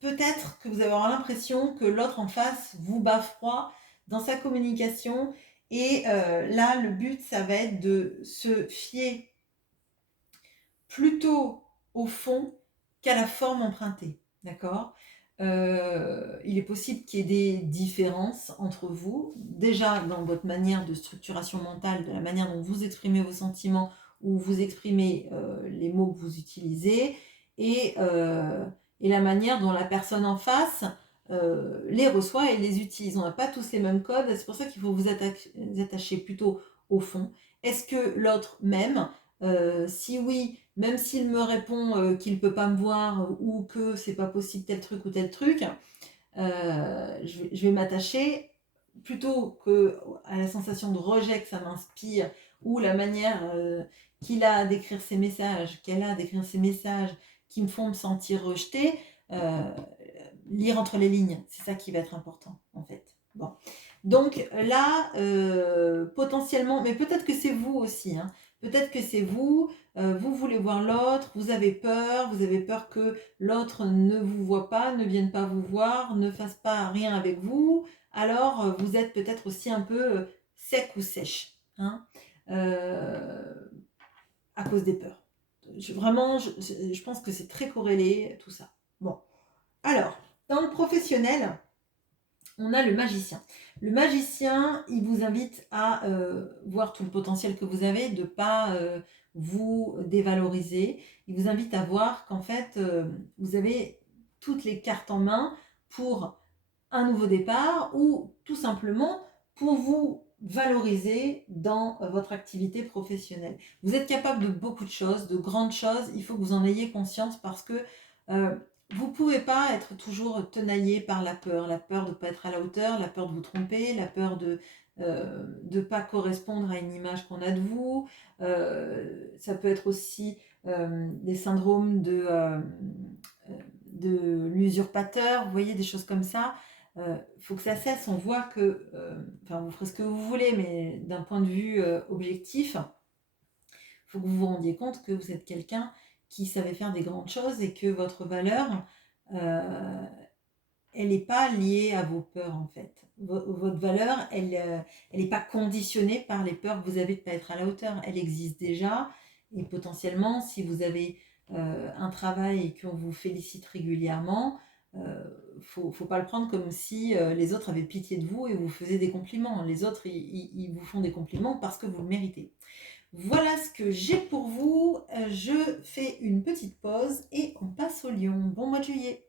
peut-être que vous allez avoir l'impression que l'autre en face vous bat froid dans sa communication et là le but ça va être de se fier plutôt au fond qu'à la forme empruntée, d'accord? Il est possible qu'il y ait des différences entre vous, déjà dans votre manière de structuration mentale, de la manière dont vous exprimez vos sentiments ou vous exprimez les mots que vous utilisez, et la manière dont la personne en face les reçoit et les utilise. On n'a pas tous les mêmes codes, c'est pour ça qu'il faut vous attacher plutôt au fond. Est-ce que l'autre m'aime? Si oui, même s'il me répond qu'il ne peut pas me voir ou que c'est pas possible tel truc ou tel truc, je vais m'attacher plutôt que à la sensation de rejet que ça m'inspire ou la manière qu'il a d'écrire ses messages, qu'elle a d'écrire ses messages qui me font me sentir rejetée, lire entre les lignes, c'est ça qui va être important en fait. Bon. Donc là, potentiellement, mais peut-être que c'est vous aussi, hein. Peut-être que c'est vous, vous voulez voir l'autre, vous avez peur que l'autre ne vous voit pas, ne vienne pas vous voir, ne fasse pas rien avec vous. Alors, vous êtes peut-être aussi un peu sec ou sèche, hein, à cause des peurs. Je pense que c'est très corrélé, tout ça. Bon. Alors, dans le professionnel, on a le magicien. Le magicien, il vous invite à voir tout le potentiel que vous avez, de ne pas vous dévaloriser. Il vous invite à voir qu'en fait, vous avez toutes les cartes en main pour un nouveau départ ou tout simplement pour vous valoriser dans votre activité professionnelle. Vous êtes capable de beaucoup de choses, de grandes choses. Il faut que vous en ayez conscience parce que vous ne pouvez pas être toujours tenaillé par la peur de ne pas être à la hauteur, la peur de vous tromper, la peur de ne pas correspondre à une image qu'on a de vous. Ça peut être aussi des syndromes de l'usurpateur, vous voyez, des choses comme ça. Faut que ça cesse, on voit que, enfin vous ferez ce que vous voulez, mais d'un point de vue objectif, il faut que vous vous rendiez compte que vous êtes quelqu'un qui savait faire des grandes choses et que votre valeur, elle n'est pas liée à vos peurs en fait. Votre valeur, elle n'est pas conditionnée par les peurs que vous avez de ne pas être à la hauteur. Elle existe déjà et potentiellement, si vous avez un travail et qu'on vous félicite régulièrement, faut pas le prendre comme si les autres avaient pitié de vous et vous faisaient des compliments. Les autres, ils vous font des compliments parce que vous le méritez. Voilà ce que j'ai pour vous. Je fais une petite pause et on passe au lion. Bon mois de juillet.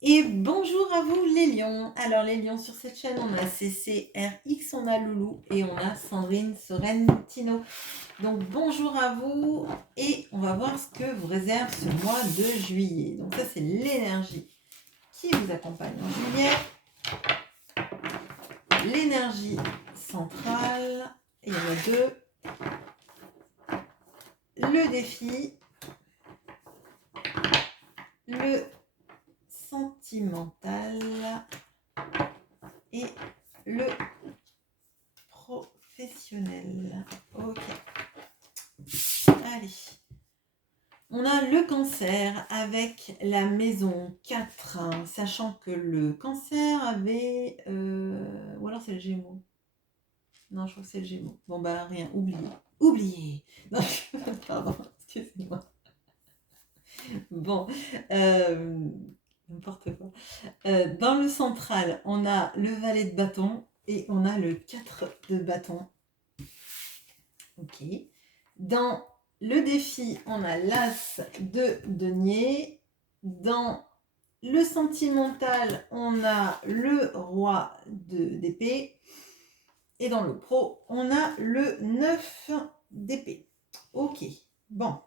Et bonjour à vous les lions. Alors les lions sur cette chaîne, on a CCRX, on a Loulou et on a Sandrine Sorrentino. Donc bonjour à vous et on va voir ce que vous réserve ce mois de juillet. Donc ça c'est l'énergie qui vous accompagne en juillet. L'énergie centrale, et il y en a deux. Le défi, le sentimental et le professionnel. Ok. Allez. On a le cancer avec la maison 4, hein, sachant que le cancer avait... ou alors c'est le gémeaux. Non, je crois que c'est le gémeaux. Bon bah rien, oubliez. Non, pardon, Excusez-moi. Bon, euh, n'importe quoi. Dans le central, on a le valet de bâton et on a le 4 de bâton. Ok. Dans le défi, on a l'as de denier. Dans le sentimental, on a le roi d'épée. Et dans le pro, on a le 9 d'épée. Ok, bon.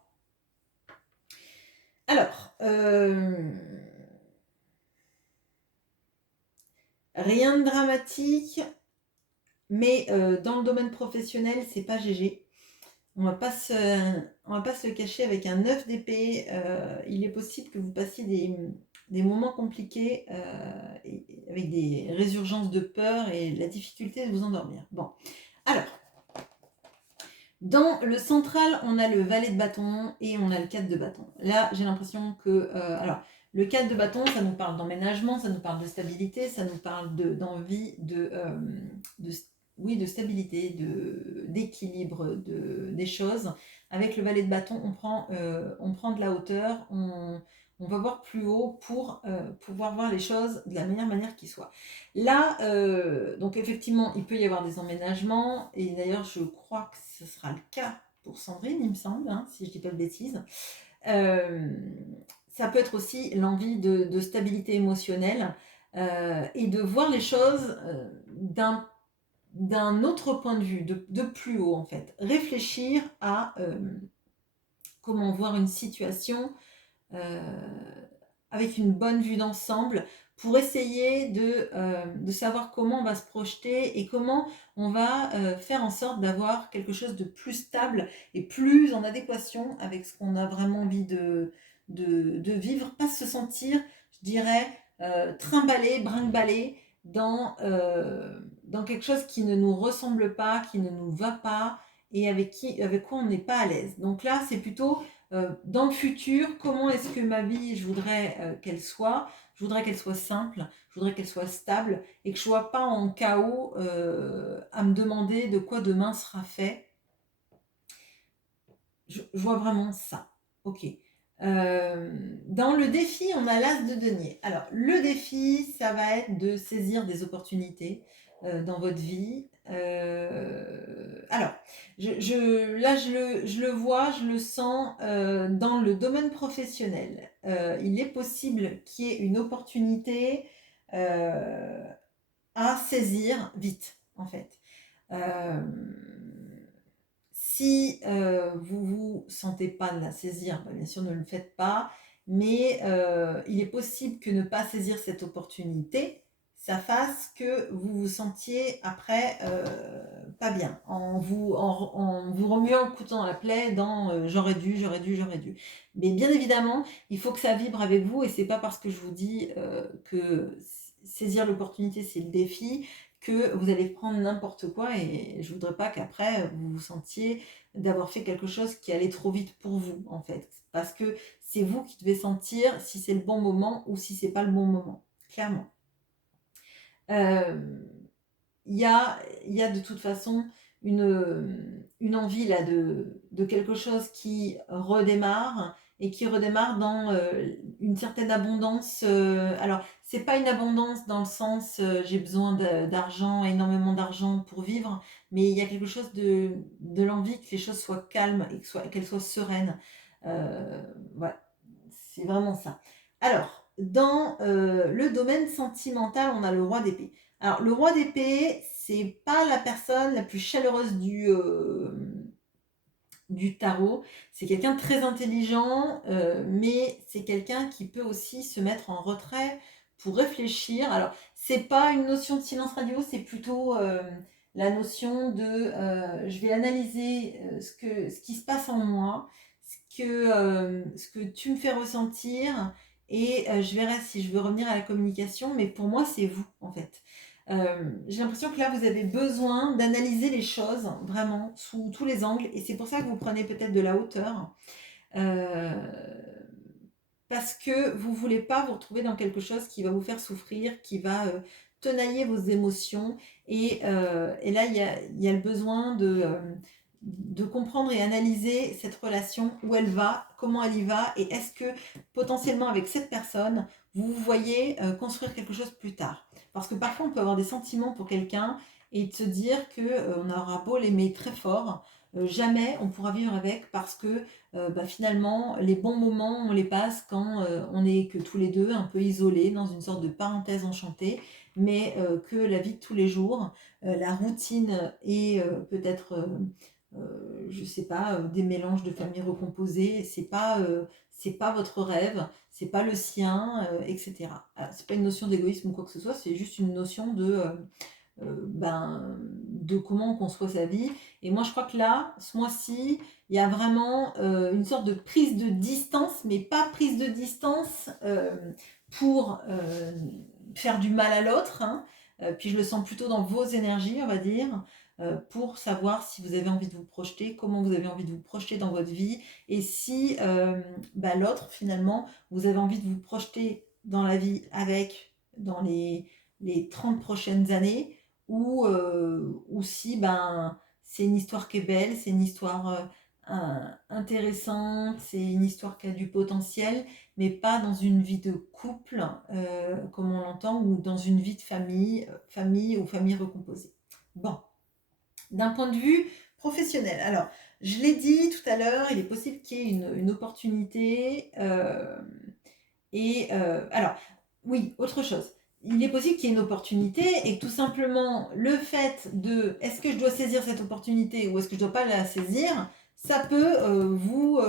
Alors, rien de dramatique, mais dans le domaine professionnel, c'est pas GG. On va pas se cacher, avec un 9 d'épée, il est possible que vous passiez des moments compliqués avec des résurgences de peur et la difficulté de vous endormir. Bon, alors, dans le central, on a le valet de bâton et on a le 4 de bâton. Là, j'ai l'impression que... alors, le 4 de bâton, ça nous parle d'emménagement, ça nous parle de stabilité, ça nous parle d'envie, de stabilité, d'équilibre des choses. Avec le valet de bâton, on prend de la hauteur, on va voir plus haut pour pouvoir voir les choses de la meilleure manière qui soit. Là, donc effectivement, il peut y avoir des emménagements, et d'ailleurs, je crois que ce sera le cas pour Sandrine, il me semble, hein, si je ne dis pas de bêtises. Ça peut être aussi l'envie de stabilité émotionnelle et de voir les choses d'un autre point de vue, de plus haut en fait. Réfléchir à comment voir une situation avec une bonne vue d'ensemble pour essayer de savoir comment on va se projeter et comment on va faire en sorte d'avoir quelque chose de plus stable et plus en adéquation avec ce qu'on a vraiment envie de vivre, pas se sentir, je dirais, trimballé, brinque-ballé dans quelque chose qui ne nous ressemble pas, qui ne nous va pas et avec quoi on n'est pas à l'aise. Donc là, c'est plutôt dans le futur, comment est-ce que ma vie, je voudrais qu'elle soit. Je voudrais qu'elle soit simple, je voudrais qu'elle soit stable et que je ne sois pas en chaos à me demander de quoi demain sera fait. Je vois vraiment ça. Ok. Dans le défi, on a l'as de denier. Alors, le défi, ça va être de saisir des opportunités dans votre vie. Alors, là, je le vois, je le sens dans le domaine professionnel. Il est possible qu'il y ait une opportunité à saisir vite, en fait. Si vous ne vous sentez pas de la saisir, bien sûr ne le faites pas, mais il est possible que ne pas saisir cette opportunité, ça fasse que vous vous sentiez après pas bien, en vous remuant le couteau dans la plaie dans j'aurais dû. Mais bien évidemment, il faut que ça vibre avec vous et c'est pas parce que je vous dis que saisir l'opportunité c'est le défi que vous allez prendre n'importe quoi et je voudrais pas qu'après vous vous sentiez d'avoir fait quelque chose qui allait trop vite pour vous en fait, parce que c'est vous qui devez sentir si c'est le bon moment ou si c'est pas le bon moment, clairement. Il y a de toute façon une envie là de quelque chose qui redémarre et qui redémarre dans une certaine abondance. Alors, c'est pas une abondance dans le sens j'ai besoin d'argent, énormément d'argent pour vivre, mais il y a quelque chose de l'envie que les choses soient calmes et qu'elles soient sereines. Voilà, c'est vraiment ça. Alors, dans le domaine sentimental, on a le roi d'épée. Alors, le roi d'épée, c'est pas la personne la plus chaleureuse du tarot. C'est quelqu'un de très intelligent, mais c'est quelqu'un qui peut aussi se mettre en retrait pour réfléchir. Alors, c'est pas une notion de silence radio, c'est plutôt la notion de je vais analyser ce qui se passe en moi, ce que tu me fais ressentir, et je verrai si je veux revenir à la communication, mais pour moi, c'est vous, en fait. J'ai l'impression que là, vous avez besoin d'analyser les choses vraiment sous tous les angles et c'est pour ça que vous prenez peut-être de la hauteur parce que vous ne voulez pas vous retrouver dans quelque chose qui va vous faire souffrir, qui va tenailler vos émotions et là, il y a le besoin de comprendre et analyser cette relation, où elle va, comment elle y va, et est-ce que potentiellement avec cette personne, vous voyez construire quelque chose plus tard. Parce que parfois on peut avoir des sentiments pour quelqu'un et de se dire que on aura beau l'aimer très fort, jamais on pourra vivre avec parce que finalement les bons moments on les passe quand on est que tous les deux un peu isolés dans une sorte de parenthèse enchantée, mais que la vie de tous les jours, la routine et peut-être je sais pas, des mélanges de familles recomposées, c'est pas votre rêve, c'est pas le sien, etc. Alors, c'est pas une notion d'égoïsme ou quoi que ce soit, c'est juste une notion de comment on conçoit sa vie. Et moi, je crois que là, ce mois-ci, il y a vraiment une sorte de prise de distance, mais pas prise de distance pour faire du mal à l'autre, hein. Puis je le sens plutôt dans vos énergies, on va dire, pour savoir si vous avez envie de vous projeter, comment vous avez envie de vous projeter dans votre vie, et si l'autre, finalement, vous avez envie de vous projeter dans la vie avec, dans les 30 prochaines années, ou si c'est une histoire qui est belle, c'est une histoire intéressante, c'est une histoire qui a du potentiel, mais pas dans une vie de couple, comme on l'entend, ou dans une vie de famille, famille ou famille recomposée. Bon, d'un point de vue professionnel, alors, je l'ai dit tout à l'heure, il est possible qu'il y ait une opportunité, alors, oui, autre chose. Il est possible qu'il y ait une opportunité et que tout simplement le fait de est-ce que je dois saisir cette opportunité ou est-ce que je ne dois pas la saisir, ça peut vous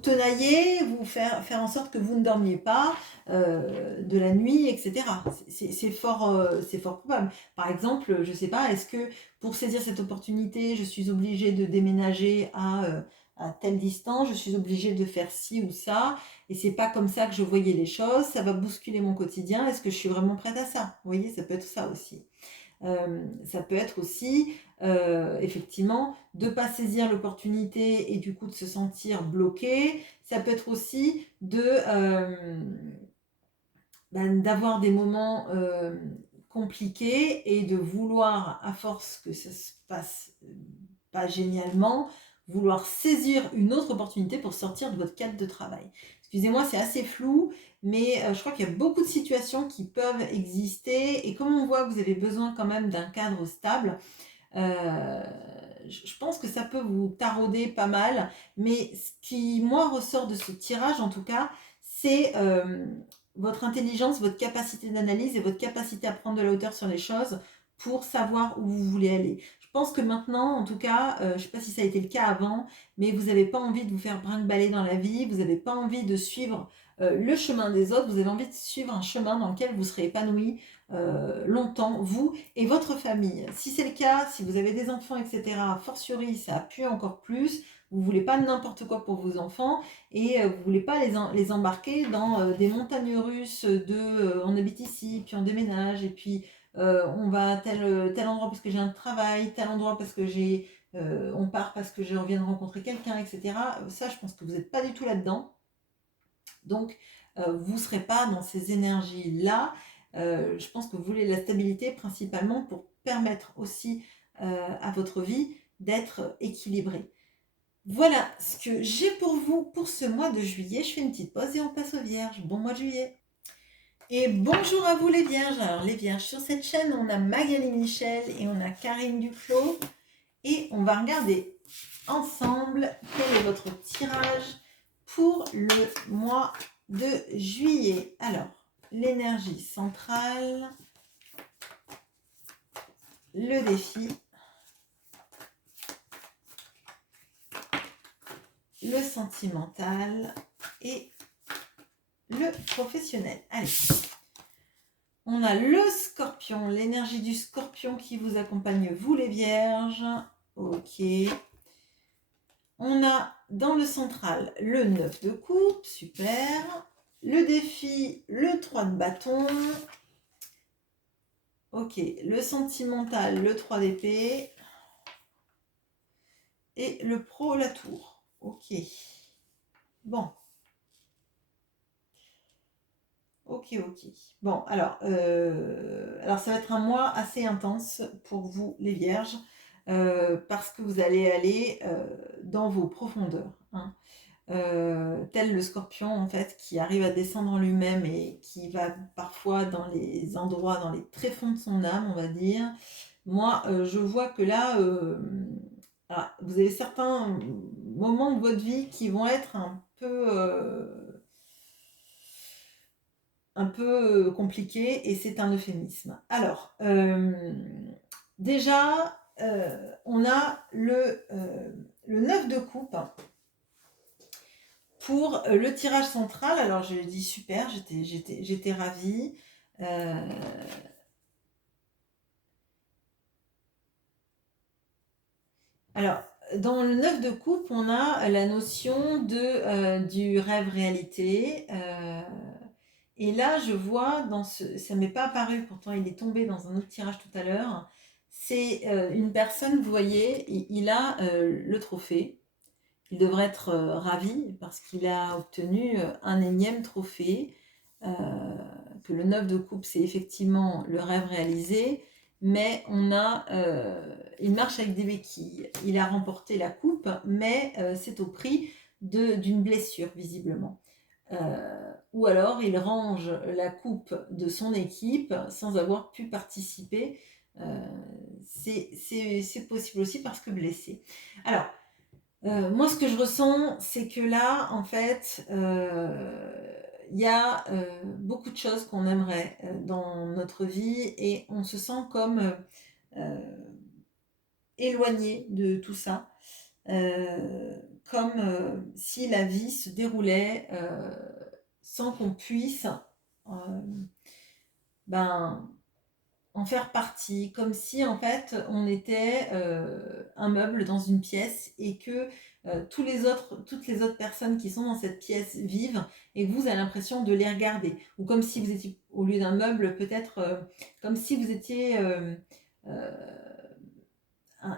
tenailler, faire en sorte que vous ne dormiez pas de la nuit, etc. C'est fort probable. Par exemple, je ne sais pas, est-ce que pour saisir cette opportunité, je suis obligée de déménager à telle distance, je suis obligée de faire ci ou ça, et c'est pas comme ça que je voyais les choses, ça va bousculer mon quotidien, est-ce que je suis vraiment prête à ça? Vous voyez, ça peut être ça aussi. Ça peut être aussi, effectivement, de ne pas saisir l'opportunité et du coup de se sentir bloqué. Ça peut être aussi d'avoir des moments compliqués et de vouloir, à force que ça se passe pas génialement, vouloir saisir une autre opportunité pour sortir de votre cadre de travail. Excusez-moi, c'est assez flou, mais je crois qu'il y a beaucoup de situations qui peuvent exister. Et comme on voit que vous avez besoin quand même d'un cadre stable, je pense que ça peut vous tarauder pas mal. Mais ce qui, moi, ressort de ce tirage, en tout cas, c'est votre intelligence, votre capacité d'analyse et votre capacité à prendre de la hauteur sur les choses pour savoir où vous voulez aller. Je pense que maintenant, en tout cas, je ne sais pas si ça a été le cas avant, mais vous n'avez pas envie de vous faire brinque-baller dans la vie, vous n'avez pas envie de suivre le chemin des autres, vous avez envie de suivre un chemin dans lequel vous serez épanoui longtemps, vous et votre famille. Si c'est le cas, si vous avez des enfants, etc., fortiori, ça appuie encore plus. Vous ne voulez pas n'importe quoi pour vos enfants et vous ne voulez pas les embarquer dans des montagnes russes de on habite ici, puis on déménage, et puis on va à tel endroit parce que j'ai un travail, tel endroit parce que on part parce que je reviens de rencontrer quelqu'un, etc. Ça, je pense que vous n'êtes pas du tout là-dedans. Donc, vous ne serez pas dans ces énergies-là. Je pense que vous voulez la stabilité principalement pour permettre aussi à votre vie d'être équilibrée. Voilà ce que j'ai pour vous pour ce mois de juillet. Je fais une petite pause et on passe aux Vierges. Bon mois de juillet. Et bonjour à vous les Vierges. Alors les Vierges, sur cette chaîne, on a Magali Michel et on a Karine Duclos. Et on va regarder ensemble quel est votre tirage pour le mois de juillet. Alors, l'énergie centrale, le défi, le sentimental et le professionnel. Allez, on a le scorpion, l'énergie du scorpion qui vous accompagne, vous les Vierges. Ok. On a dans le central le 9 de coupe, super. Le défi, le 3 de bâton. Ok, le sentimental, le 3 d'épée. Et le pro, la tour. Ok. Bon. Ok. Bon, alors ça va être un mois assez intense pour vous, les Vierges. parce que vous allez aller dans vos profondeurs, hein. Tel le scorpion en fait qui arrive à descendre en lui-même et qui va parfois dans les endroits, dans les tréfonds de son âme, on va dire. Moi, je vois que là, vous avez certains moments de votre vie qui vont être un peu compliqués et c'est un euphémisme. Alors, déjà, on a le 9 de coupe pour le tirage central. Alors, je dis super, j'étais ravie. Alors, dans le 9 de coupe, on a la notion du rêve-réalité. Et là, je vois, ça ne m'est pas apparu, pourtant il est tombé dans un autre tirage tout à l'heure. C'est une personne, vous voyez, il a le trophée. Il devrait être ravi parce qu'il a obtenu un énième trophée. Que le 9 de coupe, c'est effectivement le rêve réalisé. Mais il marche avec des béquilles. Il a remporté la coupe, mais c'est au prix d'une blessure, visiblement. Ou alors il range la coupe de son équipe sans avoir pu participer. C'est possible aussi parce que blessé. Alors, moi, ce que je ressens, c'est que là, en fait, il y a beaucoup de choses qu'on aimerait dans notre vie et on se sent comme éloigné de tout ça, comme si la vie se déroulait sans qu'on puisse ben, en faire partie, comme si en fait on était un meuble dans une pièce et que toutes les autres personnes qui sont dans cette pièce vivent et que vous avez l'impression de les regarder. Ou comme si vous étiez, au lieu d'un meuble, peut-être comme si vous étiez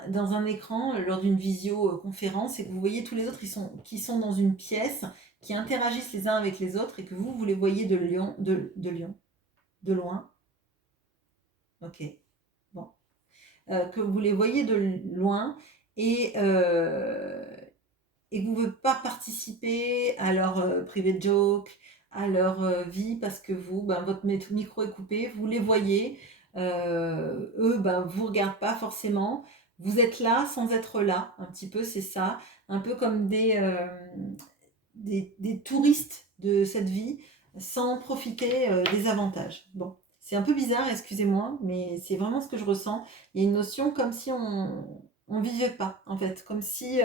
dans un écran lors d'une visioconférence et que vous voyez tous les autres qui sont dans une pièce, qui interagissent les uns avec les autres et que vous les voyez de loin. Ok, bon. Que vous les voyez de loin et que vous ne pouvez pas participer à leur private joke, à leur vie parce que votre micro est coupé, vous les voyez, eux, vous ne regardent pas forcément. Vous êtes là sans être là, un petit peu, c'est ça. Un peu comme des touristes de cette vie sans profiter des avantages. Bon, c'est un peu bizarre, excusez-moi, mais c'est vraiment ce que je ressens. Il y a une notion comme si on vivait pas, en fait, comme si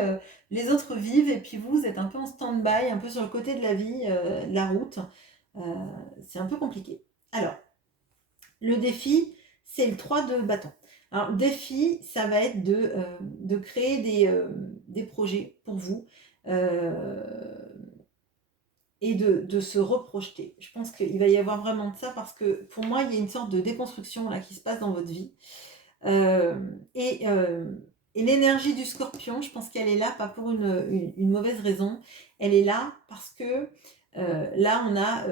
les autres vivent et puis vous êtes un peu en stand-by, un peu sur le côté de la vie, de la route. C'est un peu compliqué. Alors, le défi, c'est le 3 de bâton. Alors, le défi, ça va être de créer des projets pour vous. Et de se reprojeter. Je pense qu'il va y avoir vraiment de ça parce que pour moi, il y a une sorte de déconstruction là qui se passe dans votre vie. Et l'énergie du scorpion, je pense qu'elle est là pas pour une mauvaise raison. Elle est là parce que là, on a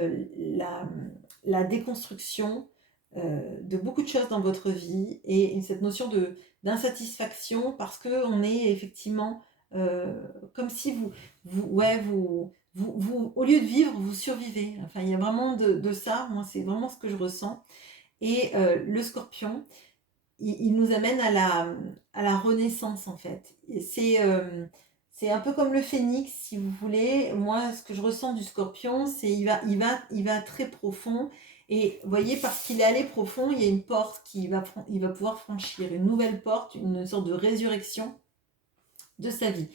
la déconstruction de beaucoup de choses dans votre vie et cette notion d'insatisfaction parce qu'on est effectivement comme si vous, au lieu de vivre, vous survivez. Enfin, il y a vraiment de ça. Moi, c'est vraiment ce que je ressens. Et le scorpion, il nous amène à la renaissance, en fait. C'est un peu comme le phénix, si vous voulez. Moi, ce que je ressens du scorpion, c'est il va très profond. Et vous voyez, parce qu'il est allé profond, il y a une porte il va pouvoir franchir, une nouvelle porte, une sorte de résurrection de sa vie.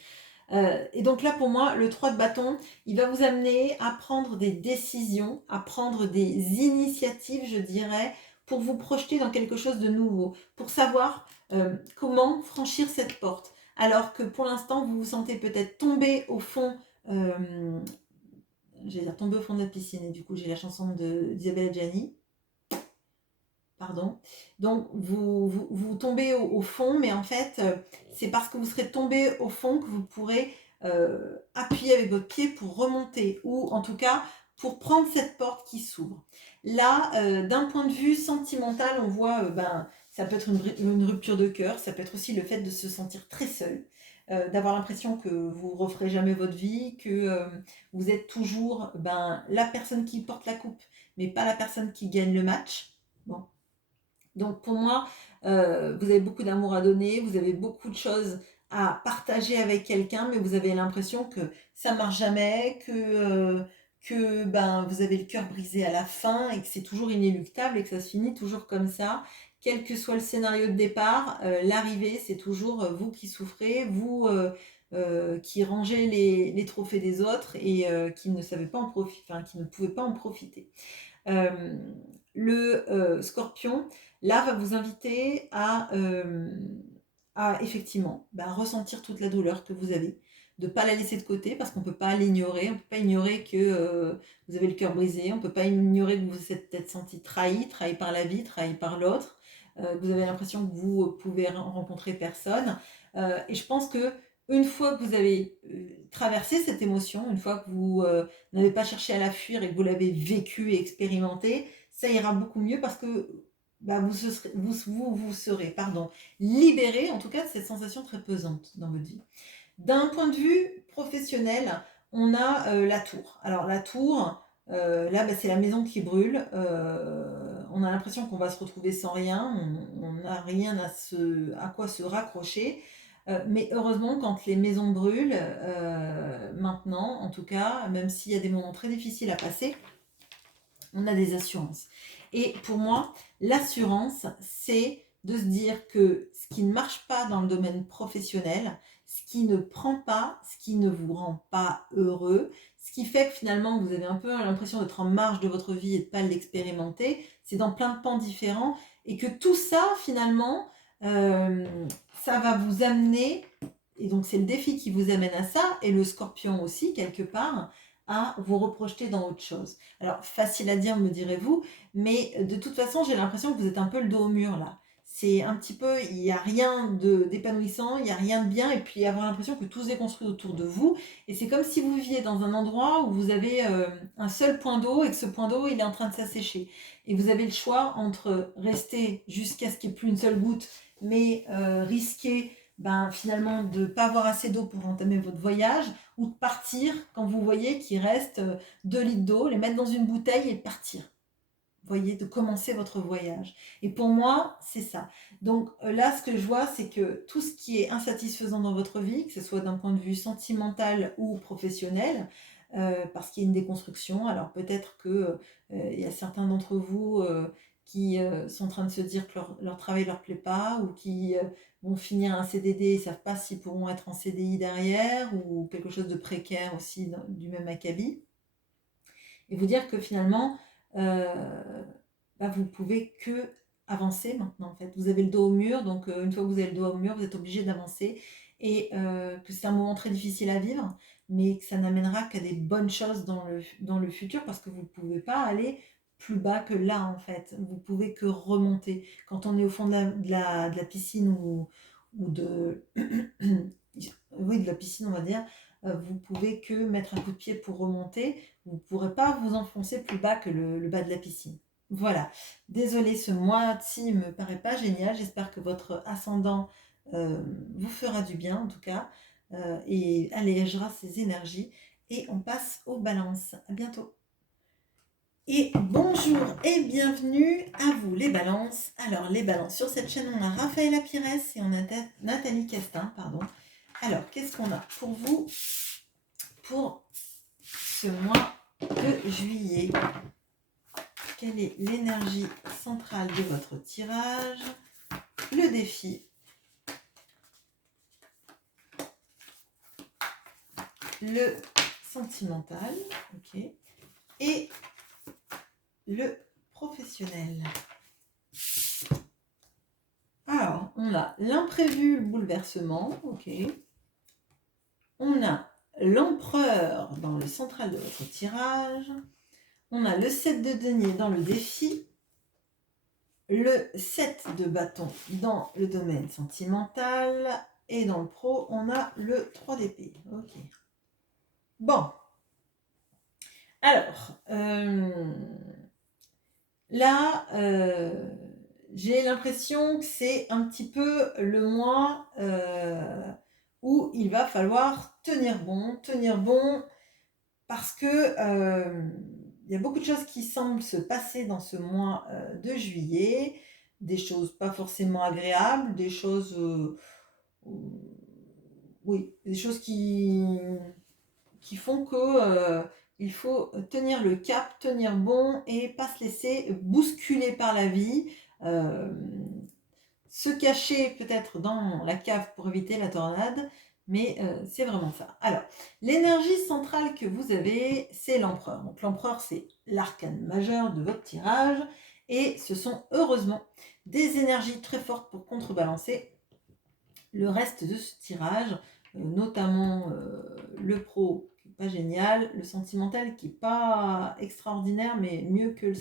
Et donc là, pour moi, le 3 de bâton, il va vous amener à prendre des décisions, à prendre des initiatives, je dirais, pour vous projeter dans quelque chose de nouveau, pour savoir comment franchir cette porte. Alors que pour l'instant, vous vous sentez peut-être tomber au fond, j'allais dire tomber au fond de la piscine, et du coup, j'ai la chanson d'Isabelle Adjani. Pardon. Donc, vous tombez au fond, mais en fait, c'est parce que vous serez tombé au fond que vous pourrez appuyer avec votre pied pour remonter, ou en tout cas, pour prendre cette porte qui s'ouvre. Là, d'un point de vue sentimental, on voit ça peut être une rupture de cœur, ça peut être aussi le fait de se sentir très seul, d'avoir l'impression que vous ne referez jamais votre vie, que vous êtes toujours la personne qui porte la coupe, mais pas la personne qui gagne le match. Bon. Donc pour moi, vous avez beaucoup d'amour à donner, vous avez beaucoup de choses à partager avec quelqu'un, mais vous avez l'impression que ça marche jamais, que vous avez le cœur brisé à la fin et que c'est toujours inéluctable et que ça se finit toujours comme ça. Quel que soit le scénario de départ, l'arrivée, c'est toujours vous qui souffrez, vous qui rangez les trophées des autres et qui ne savez pas en profiter, enfin, qui ne pouvez pas en profiter. Le scorpion, là, va vous inviter à effectivement ressentir toute la douleur que vous avez, de ne pas la laisser de côté parce qu'on ne peut pas l'ignorer, on ne peut pas ignorer que vous avez le cœur brisé, on ne peut pas ignorer que vous vous êtes peut-être senti trahi par la vie, trahi par l'autre, que vous avez l'impression que vous pouvez rencontrer personne. Et je pense que une fois que vous avez traversé cette émotion, une fois que vous n'avez pas cherché à la fuir et que vous l'avez vécue et expérimentée, ça ira beaucoup mieux parce que vous serez libéré, en tout cas, de cette sensation très pesante dans votre vie. D'un point de vue professionnel, on a la tour. Alors la tour, là, c'est la maison qui brûle. On a l'impression qu'on va se retrouver sans rien. On n'a rien à quoi se raccrocher. Mais heureusement, quand les maisons brûlent, maintenant, en tout cas, même s'il y a des moments très difficiles à passer, on a des assurances. Et pour moi, l'assurance, c'est de se dire que ce qui ne marche pas dans le domaine professionnel, ce qui ne prend pas, ce qui ne vous rend pas heureux, ce qui fait que finalement vous avez un peu l'impression d'être en marge de votre vie et de ne pas l'expérimenter, c'est dans plein de pans différents, et que tout ça finalement, ça va vous amener, et donc c'est le défi qui vous amène à ça, et le scorpion aussi quelque part, à vous reprojeter dans autre chose. Alors, facile à dire, me direz-vous, mais de toute façon, j'ai l'impression que vous êtes un peu le dos au mur, là. C'est un petit peu, il n'y a rien d'épanouissant, il n'y a rien de bien, et puis avoir l'impression que tout se déconstruit autour de vous. Et c'est comme si vous viviez dans un endroit où vous avez un seul point d'eau, et que ce point d'eau, il est en train de s'assécher. Et vous avez le choix entre rester jusqu'à ce qu'il n'y ait plus une seule goutte, mais risquer finalement de ne pas avoir assez d'eau pour entamer votre voyage, ou de partir quand vous voyez qu'il reste 2 litres d'eau, les mettre dans une bouteille et partir. Vous voyez, de commencer votre voyage. Et pour moi, c'est ça. Donc là, ce que je vois, c'est que tout ce qui est insatisfaisant dans votre vie, que ce soit d'un point de vue sentimental ou professionnel, parce qu'il y a une déconstruction, alors peut-être que il y a certains d'entre vous qui sont en train de se dire que leur travail ne leur plaît pas, ou qui vont finir un CDD et ne savent pas s'ils pourront être en CDI derrière, ou quelque chose de précaire aussi du même acabit. Et vous dire que finalement, vous pouvez que avancer maintenant en fait. Vous avez le dos au mur, donc une fois que vous avez le dos au mur, vous êtes obligé d'avancer, et que c'est un moment très difficile à vivre, mais que ça n'amènera qu'à des bonnes choses dans le futur, parce que vous ne pouvez pas aller plus bas que là en fait. Vous pouvez que remonter. Quand on est au fond de la piscine, ou de oui, de la piscine, on va dire, vous pouvez que mettre un coup de pied pour remonter. Vous ne pourrez pas vous enfoncer plus bas que le bas de la piscine. Voilà. Désolée, ce mois-ci me paraît pas génial. J'espère que votre ascendant vous fera du bien, en tout cas, et allégera ses énergies. Et on passe aux balances. À bientôt. Et bonjour et bienvenue à vous les balances. Alors les balances, sur cette chaîne on a Raphaëla Pires et on a Nathalie Castin, pardon. Alors qu'est-ce qu'on a pour vous pour ce mois de juillet? Quelle est l'énergie centrale de votre tirage? Le défi, le sentimental, ok, et le professionnel. Alors, on a l'imprévu, le bouleversement, ok. On a l'empereur dans le central de votre tirage. On a le 7 de denier dans le défi. Le 7 de bâton dans le domaine sentimental. Et dans le pro, on a le 3 d'épée. Ok. Bon. Alors, là, j'ai l'impression que c'est un petit peu le mois où il va falloir tenir bon, parce que il y a beaucoup de choses qui semblent se passer dans ce mois de juillet, des choses pas forcément agréables, des choses, oui, des choses qui font que il faut tenir le cap, tenir bon et pas se laisser bousculer par la vie. euh, Se cacher peut-être dans la cave pour éviter la tornade, mais c'est vraiment ça. Alors, l'énergie centrale que vous avez, c'est l'empereur. Donc l'empereur, c'est l'arcane majeur de votre tirage, et ce sont heureusement des énergies très fortes pour contrebalancer le reste de ce tirage, notamment le pro, qui n'est pas génial, le sentimental, qui n'est pas extraordinaire, mais mieux que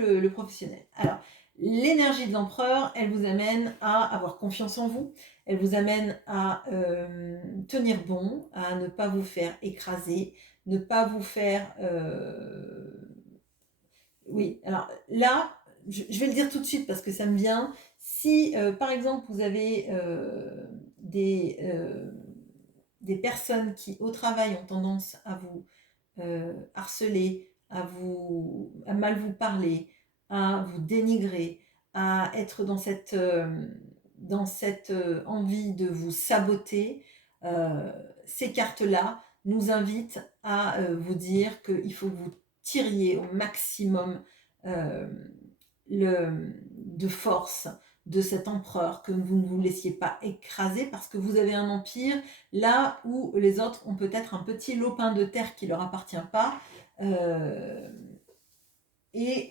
le professionnel. Alors, l'énergie de l'empereur, elle vous amène à avoir confiance en vous, elle vous amène à tenir bon, à ne pas vous faire écraser, ne pas vous faire... Oui, alors là, je vais le dire tout de suite parce que ça me vient. Si, par exemple, vous avez des personnes qui, au travail, ont tendance à vous harceler, à mal vous parler, à vous dénigrer, à être dans cette envie de vous saboter, ces cartes-là nous invitent à vous dire qu'il faut que vous tiriez au maximum euh, de force de cet empereur, que vous ne vous laissiez pas écraser, parce que vous avez un empire là où les autres ont peut-être un petit lopin de terre qui leur appartient pas, euh, et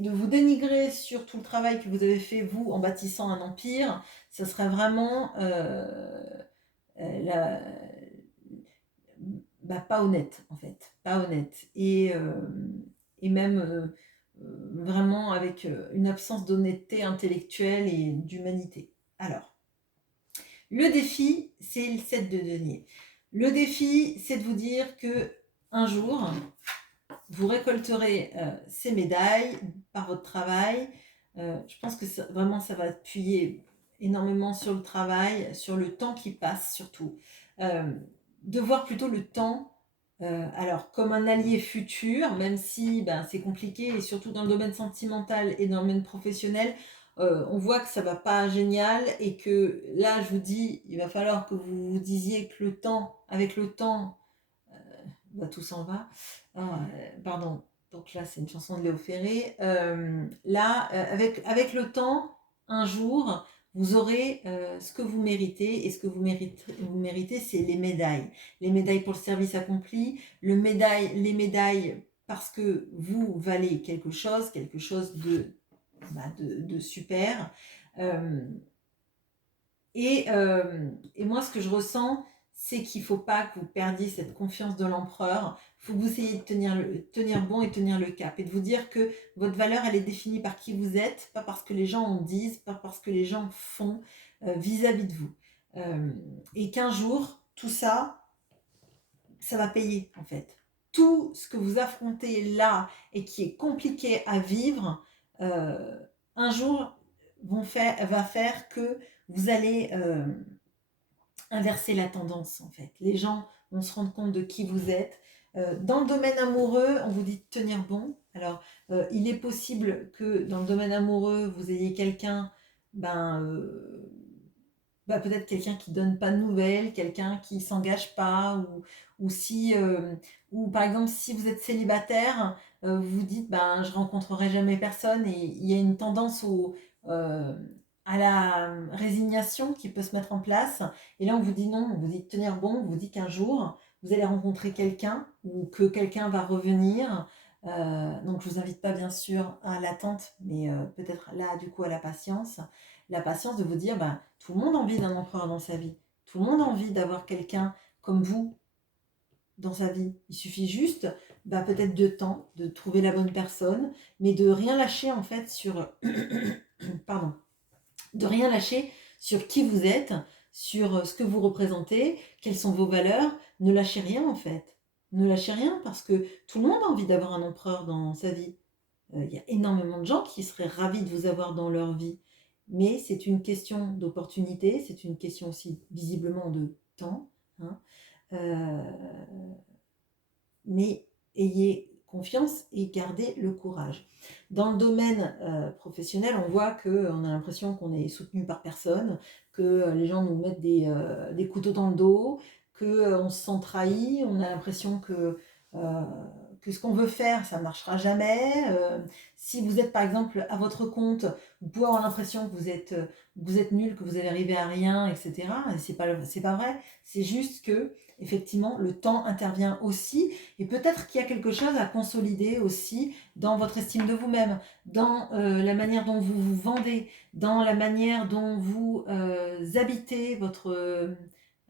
de vous dénigrer sur tout le travail que vous avez fait, vous, en bâtissant un empire, ça serait vraiment la, pas honnête, en fait. Pas honnête. Et même vraiment avec une absence d'honnêteté intellectuelle et d'humanité. Alors, le défi, c'est le 7 de denier. Le défi, c'est de vous dire que un jour, vous récolterez ces médailles par votre travail. Je pense que vraiment, ça va appuyer énormément sur le travail, sur le temps qui passe surtout. De voir plutôt le temps, alors comme un allié futur, même si c'est compliqué, et surtout dans le domaine sentimental et dans le domaine professionnel, on voit que ça va pas génial, et que là, je vous dis, il va falloir que vous vous disiez que avec le temps, tout s'en va. Pardon, donc là, c'est une chanson de Léo Ferré. Là, avec le temps, un jour, vous aurez ce que vous méritez, et ce que vous méritez, c'est les médailles. Les médailles pour le service accompli, les médailles parce que vous valez quelque chose de super. Et moi, ce que je ressens, c'est qu'il ne faut pas que vous perdiez cette confiance de l'empereur. Il faut que vous essayiez de tenir bon et tenir le cap, et de vous dire que votre valeur, elle est définie par qui vous êtes, pas parce que les gens en disent, pas parce que les gens font vis-à-vis de vous. Et qu'un jour, tout ça, ça va payer, en fait. Tout ce que vous affrontez là et qui est compliqué à vivre, un jour va faire que vous allez inverser la tendance, en fait. Les gens vont se rendre compte de qui vous êtes. Dans le domaine amoureux, on vous dit de tenir bon. Alors, il est possible que dans le domaine amoureux, vous ayez quelqu'un, peut-être quelqu'un qui donne pas de nouvelles, quelqu'un qui s'engage pas, ou par exemple, si vous êtes célibataire, vous vous dites, je rencontrerai jamais personne, et il y a une tendance euh, à la résignation qui peut se mettre en place. Et là, on vous dit non, on vous dit de tenir bon, on vous dit qu'un jour, vous allez rencontrer quelqu'un, ou que quelqu'un va revenir. Donc, je vous invite pas, bien sûr, à l'attente, mais peut-être là, du coup, à la patience. La patience de vous dire, tout le monde a envie d'un empereur dans sa vie. Tout le monde a envie d'avoir quelqu'un comme vous dans sa vie. Il suffit juste, peut-être de temps, de trouver la bonne personne, mais de rien lâcher, en fait, sur... Pardon. De rien lâcher sur qui vous êtes, sur ce que vous représentez, quelles sont vos valeurs. Ne lâchez rien, en fait. Ne lâchez rien, parce que tout le monde a envie d'avoir un empereur dans sa vie. Il y a énormément de gens qui seraient ravis de vous avoir dans leur vie, mais c'est une question d'opportunité, c'est une question aussi visiblement de temps, hein. Euh, mais ayez confiance et gardez le courage. Dans le domaine professionnel, on voit qu'on a l'impression qu'on est soutenu par personne, que les gens nous mettent des couteaux dans le dos, qu'on se sent trahi, on a l'impression que ce qu'on veut faire, ça ne marchera jamais. Si vous êtes par exemple à votre compte, vous pouvez avoir l'impression que vous êtes nul, que vous allez arriver à rien, etc. Et c'est pas vrai. C'est juste que effectivement, le temps intervient aussi, et peut-être qu'il y a quelque chose à consolider aussi dans votre estime de vous-même, dans la manière dont vous vous vendez, dans la manière dont vous habitez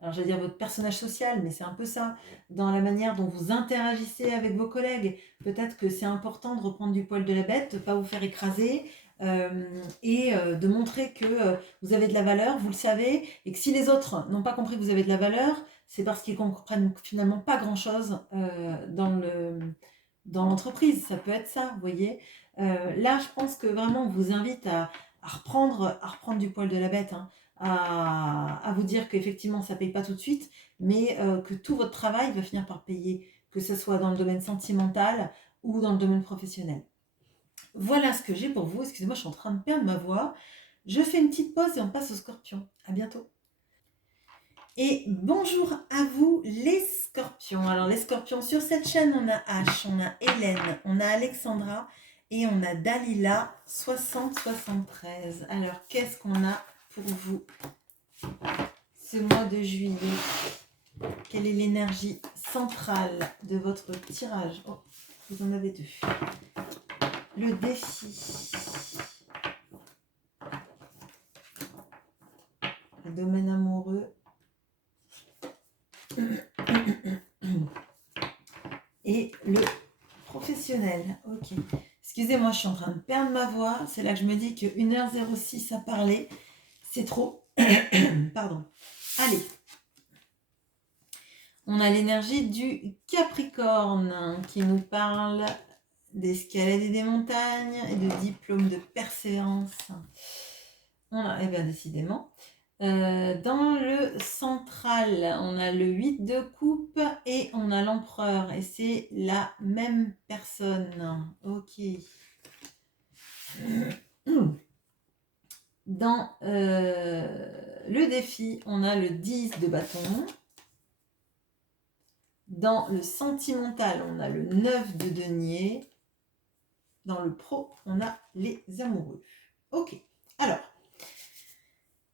alors j'allais dire votre personnage social, mais c'est un peu ça, dans la manière dont vous interagissez avec vos collègues. Peut-être que c'est important de reprendre du poil de la bête, de ne pas vous faire écraser, de montrer que vous avez de la valeur, vous le savez, et que si les autres n'ont pas compris que vous avez de la valeur, c'est parce qu'ils comprennent finalement pas grand-chose dans l'entreprise. Ça peut être ça, vous voyez. Là, je pense que vraiment, on vous invite à reprendre du poil de la bête, hein, à vous dire qu'effectivement, ça ne paye pas tout de suite, mais que tout votre travail va finir par payer, que ce soit dans le domaine sentimental ou dans le domaine professionnel. Voilà ce que j'ai pour vous. Excusez-moi, je suis en train de perdre ma voix. Je fais une petite pause et on passe au scorpion. À bientôt. Et bonjour à vous les scorpions. Alors les scorpions, sur cette chaîne, on a H, on a Hélène, on a Alexandra et on a Dalila 6073. Alors qu'est-ce qu'on a pour vous ce mois de juillet? Quelle est l'énergie centrale de votre tirage? Oh, vous en avez deux. Le défi. Le domaine amoureux. Et le professionnel. Ok. Excusez-moi, je suis en train de perdre ma voix. C'est là que je me dis que 1h06 à parler, c'est trop. Pardon. Allez. On a l'énergie du Capricorne qui nous parle d'escalader des montagnes et de diplôme de persévérance. Eh bien, décidément. Dans le central, on a le 8 de coupe et on a l'empereur. Et c'est la même personne. Ok. Dans le défi, on a le 10 de bâton. Dans le sentimental, on a le 9 de denier. Dans le pro, on a les amoureux. Ok. Alors,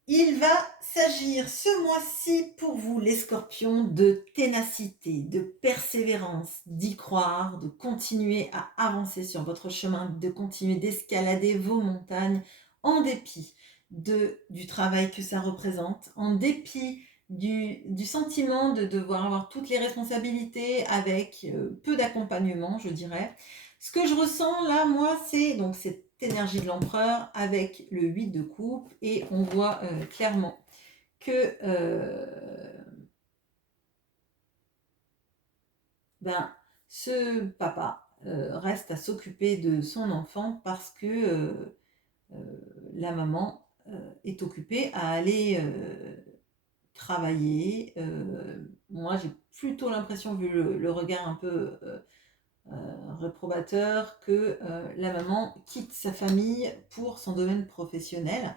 il va s'agir ce mois-ci pour vous, les scorpions, de ténacité, de persévérance, d'y croire, de continuer à avancer sur votre chemin, de continuer d'escalader vos montagnes en dépit du travail que ça représente, en dépit du sentiment de devoir avoir toutes les responsabilités avec peu d'accompagnement, je dirais. Ce que je ressens là, moi, c'est donc cette énergie de l'empereur avec le 8 de coupe et on voit clairement que ce papa reste à s'occuper de son enfant parce que la maman est occupée à aller travailler. Moi, j'ai plutôt l'impression, vu le regard un peu réprobateur, que la maman quitte sa famille pour son domaine professionnel.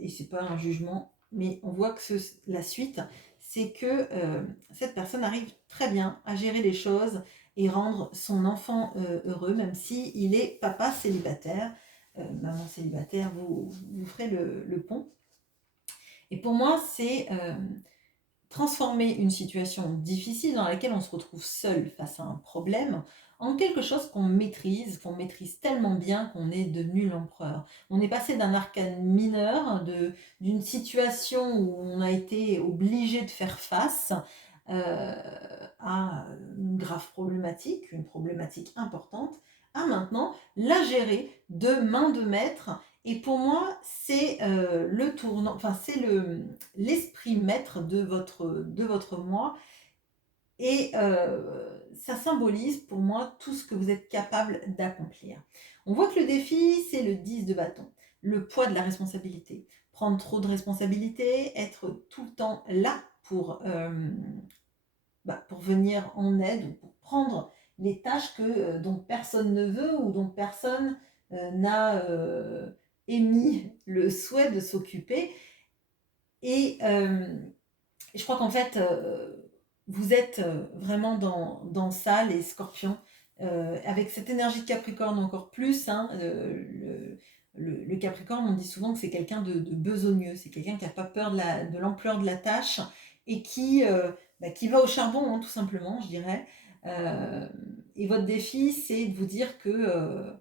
Et c'est pas un jugement, mais on voit que la suite, c'est que cette personne arrive très bien à gérer les choses et rendre son enfant heureux, même si il est papa célibataire. Maman célibataire, vous ferez le pont. Et pour moi, c'est transformer une situation difficile dans laquelle on se retrouve seul face à un problème en quelque chose qu'on maîtrise tellement bien qu'on est devenu l'empereur. On est passé d'un arcane mineur, d'une situation où on a été obligé de faire face à une grave problématique, une problématique importante, à maintenant la gérer de main de maître. Et pour moi, c'est le tournant, enfin c'est l'esprit maître de votre moi. Et ça symbolise pour moi tout ce que vous êtes capable d'accomplir. On voit que le défi, c'est le 10 de bâton, le poids de la responsabilité. Prendre trop de responsabilités, être tout le temps là pour venir en aide ou pour prendre les tâches dont personne ne veut ou dont personne n'a émis le souhait de s'occuper. Et je crois qu'en fait, vous êtes vraiment dans ça, les scorpions, avec cette énergie de Capricorne encore plus. Hein, le Capricorne, on dit souvent que c'est quelqu'un de besogneux, c'est quelqu'un qui n'a pas peur de l'ampleur de la tâche et qui va au charbon, hein, tout simplement, je dirais. Et votre défi, c'est de vous dire que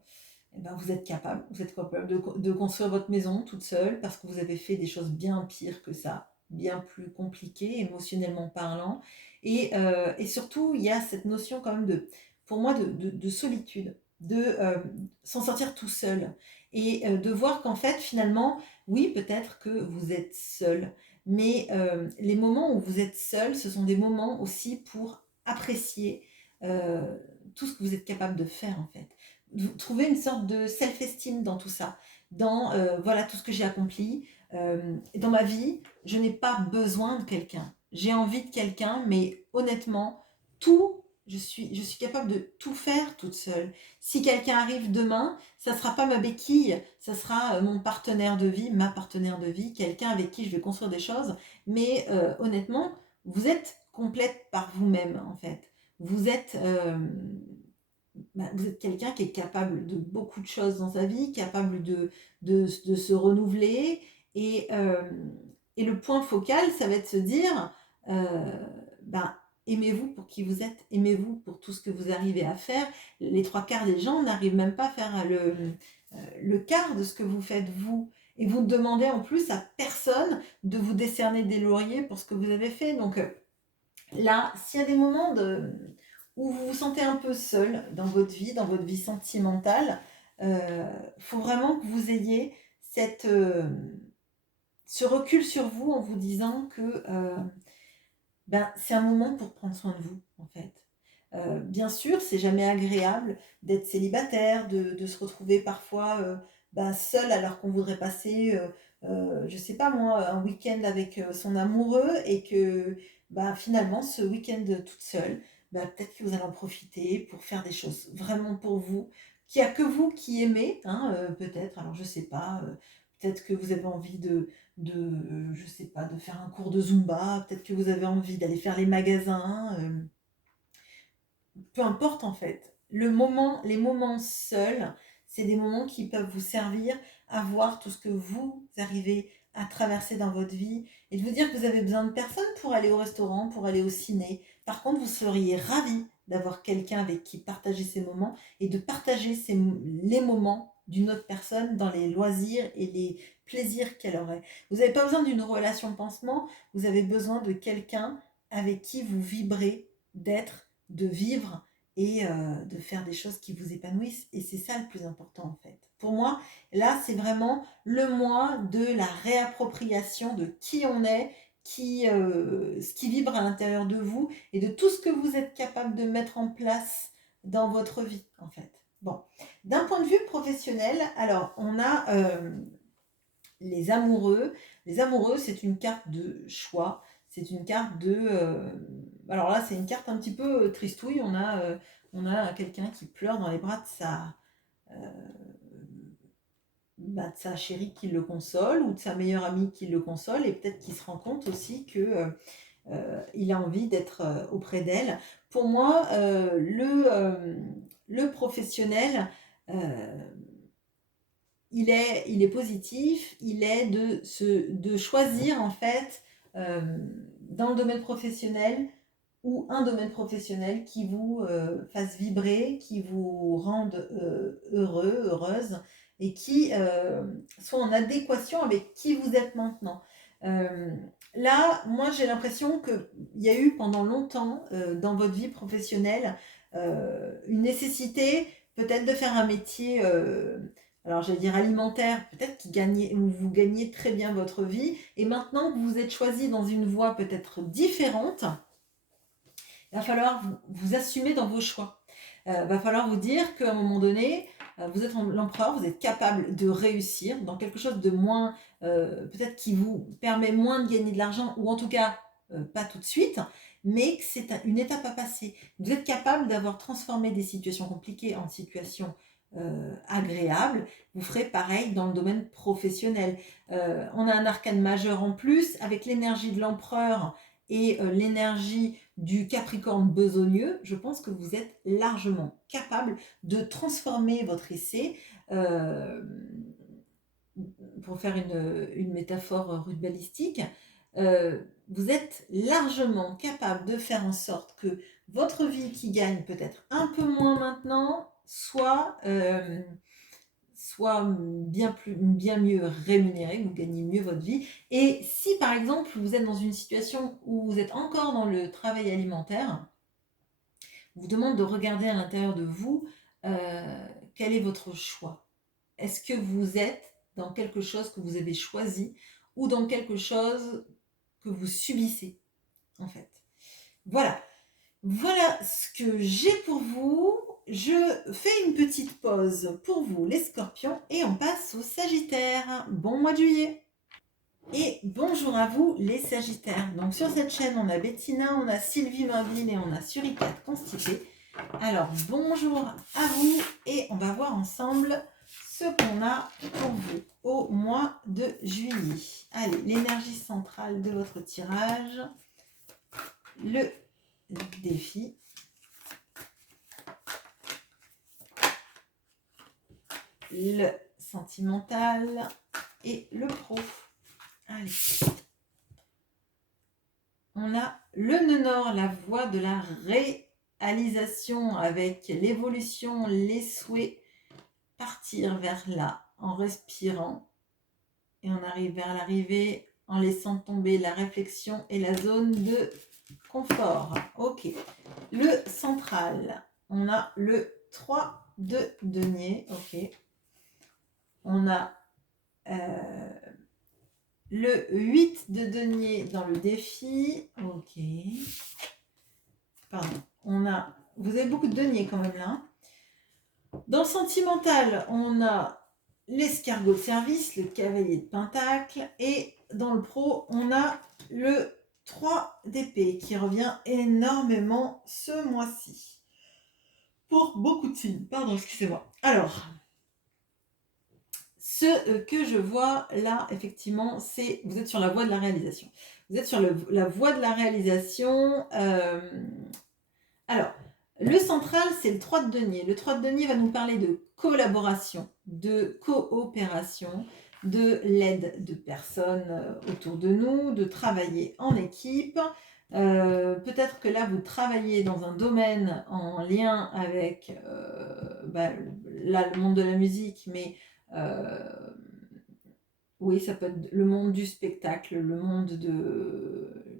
vous êtes capable. Vous êtes capable de construire votre maison toute seule parce que vous avez fait des choses bien pires que ça, bien plus compliquées, émotionnellement parlant. Et surtout, il y a cette notion quand même pour moi, de solitude, de s'en sortir tout seul. Et de voir qu'en fait, finalement, oui, peut-être que vous êtes seul, mais les moments où vous êtes seul, ce sont des moments aussi pour apprécier tout ce que vous êtes capable de faire, en fait. Trouver une sorte de self-esteem dans tout ça, dans voilà tout ce que j'ai accompli. Dans ma vie, je n'ai pas besoin de quelqu'un. J'ai envie de quelqu'un, mais honnêtement, je suis capable de tout faire toute seule. Si quelqu'un arrive demain, ça ne sera pas ma béquille, ça sera mon partenaire de vie, ma partenaire de vie, quelqu'un avec qui je vais construire des choses. Mais honnêtement, vous êtes complète par vous-même, en fait. Vous êtes, vous êtes quelqu'un qui est capable de beaucoup de choses dans sa vie, capable de se renouveler. Et, euh, et le point focal, ça va être de se dire, euh, ben, aimez-vous pour qui vous êtes, aimez-vous pour tout ce que vous arrivez à faire. Les trois quarts des gens n'arrivent même pas à faire le quart de ce que vous faites vous. Et vous demandez en plus à personne de vous décerner des lauriers pour ce que vous avez fait. Donc là, s'il y a des moments où vous vous sentez un peu seul dans votre vie sentimentale, faut vraiment que vous ayez ce recul sur vous en vous disant que c'est un moment pour prendre soin de vous, en fait. Bien sûr, c'est jamais agréable d'être célibataire, de se retrouver parfois seul alors qu'on voudrait passer, je sais pas moi, un week-end avec son amoureux et que finalement ce week-end toute seule, peut-être que vous allez en profiter pour faire des choses vraiment pour vous, qu'il n'y a que vous qui aimez, hein, peut-être, alors je sais pas, peut-être que vous avez envie je sais pas, de faire un cours de Zumba, peut-être que vous avez envie d'aller faire les magasins, peu importe en fait. Les moments seuls, c'est des moments qui peuvent vous servir à voir tout ce que vous arrivez à traverser dans votre vie et de vous dire que vous avez besoin de personne pour aller au restaurant, pour aller au ciné. Par contre, vous seriez ravi d'avoir quelqu'un avec qui partager ces moments et de partager les moments d'une autre personne dans les loisirs et les plaisirs qu'elle aurait. Vous n'avez pas besoin d'une relation pansement, vous avez besoin de quelqu'un avec qui vous vibrez d'être, de vivre et de faire des choses qui vous épanouissent. Et c'est ça le plus important en fait. Pour moi, là, c'est vraiment le mois de la réappropriation de qui on est, ce qui vibre à l'intérieur de vous et de tout ce que vous êtes capable de mettre en place dans votre vie en fait. Bon, d'un point de vue professionnel, alors on a les amoureux. Les amoureux, c'est une carte de choix. C'est une carte alors là, c'est une carte un petit peu tristouille. On a quelqu'un qui pleure dans les bras euh, de sa chérie qui le console ou de sa meilleure amie qui le console. Et peut-être qu'il se rend compte aussi que il a envie d'être auprès d'elle. Pour moi, le professionnel, il est positif, il est de choisir en fait dans le domaine professionnel ou un domaine professionnel qui vous fasse vibrer, qui vous rende heureux, heureuse et qui soit en adéquation avec qui vous êtes maintenant. Euh, Là, moi j'ai l'impression qu'il y a eu pendant longtemps dans votre vie professionnelle une nécessité peut-être de faire un métier alors j'allais dire alimentaire, peut-être où vous gagnez très bien votre vie, et maintenant que vous êtes choisi dans une voie peut-être différente, Il va falloir vous assumer dans vos choix. Il va falloir vous dire qu'à un moment donné, vous êtes l'empereur, vous êtes capable de réussir dans quelque chose de moins, peut-être qui vous permet moins de gagner de l'argent, ou en tout cas, pas tout de suite, mais que c'est une étape à passer. Vous êtes capable d'avoir transformé des situations compliquées en situations agréables. Vous ferez pareil dans le domaine professionnel. On a un arcane majeur en plus, avec l'énergie de l'empereur et l'énergie du Capricorne besogneux. Je pense que vous êtes largement capable de transformer votre essai, pour faire une métaphore rugbyistique, vous êtes largement capable de faire en sorte que votre vie qui gagne peut-être un peu moins maintenant soit bien mieux rémunérée, vous gagnez mieux votre vie. Et si par exemple vous êtes dans une situation où vous êtes encore dans le travail alimentaire, vous demande de regarder à l'intérieur de vous quel est votre choix. Est-ce que vous êtes dans quelque chose que vous avez choisi ou dans quelque chose que vous subissez, en fait. Voilà. Voilà ce que j'ai pour vous. Je fais une petite pause pour vous, les scorpions, et on passe aux sagittaires. Bon mois de juillet. Et bonjour à vous, les sagittaires. Donc sur cette chaîne, on a Bettina, on a Sylvie Mainville et on a Suricate Constipée. Alors bonjour à vous et on va voir ensemble ce qu'on a pour vous au mois de juillet. Allez, l'énergie centrale de votre tirage, le défi, le sentimental et le pro. Allez. On a le nœud nord, la voie de la réalisation avec l'évolution, les souhaits, partir vers là en respirant et on arrive vers l'arrivée en laissant tomber la réflexion et la zone de confort. Ok. Le central, on a le 3 de denier. Ok. On a le 8 de denier dans le défi. Ok. Pardon. Vous avez beaucoup de deniers quand même là. Dans le sentimental, on a l'escargot de service, le cavalier de pentacle. Et dans le pro, on a le 3 d'épée qui revient énormément ce mois-ci. Pour beaucoup de signes. Pardon, excusez-moi. Alors, ce que je vois là, effectivement, c'est vous êtes sur la voie de la réalisation. Vous êtes sur la voie de la réalisation. Alors, le central, c'est le 3 de denier. Le 3 de denier va nous parler de collaboration, de coopération, de l'aide de personnes autour de nous, de travailler en équipe. Peut-être que là, vous travaillez dans un domaine en lien avec là, le monde de la musique, mais oui, ça peut être le monde du spectacle, le monde de...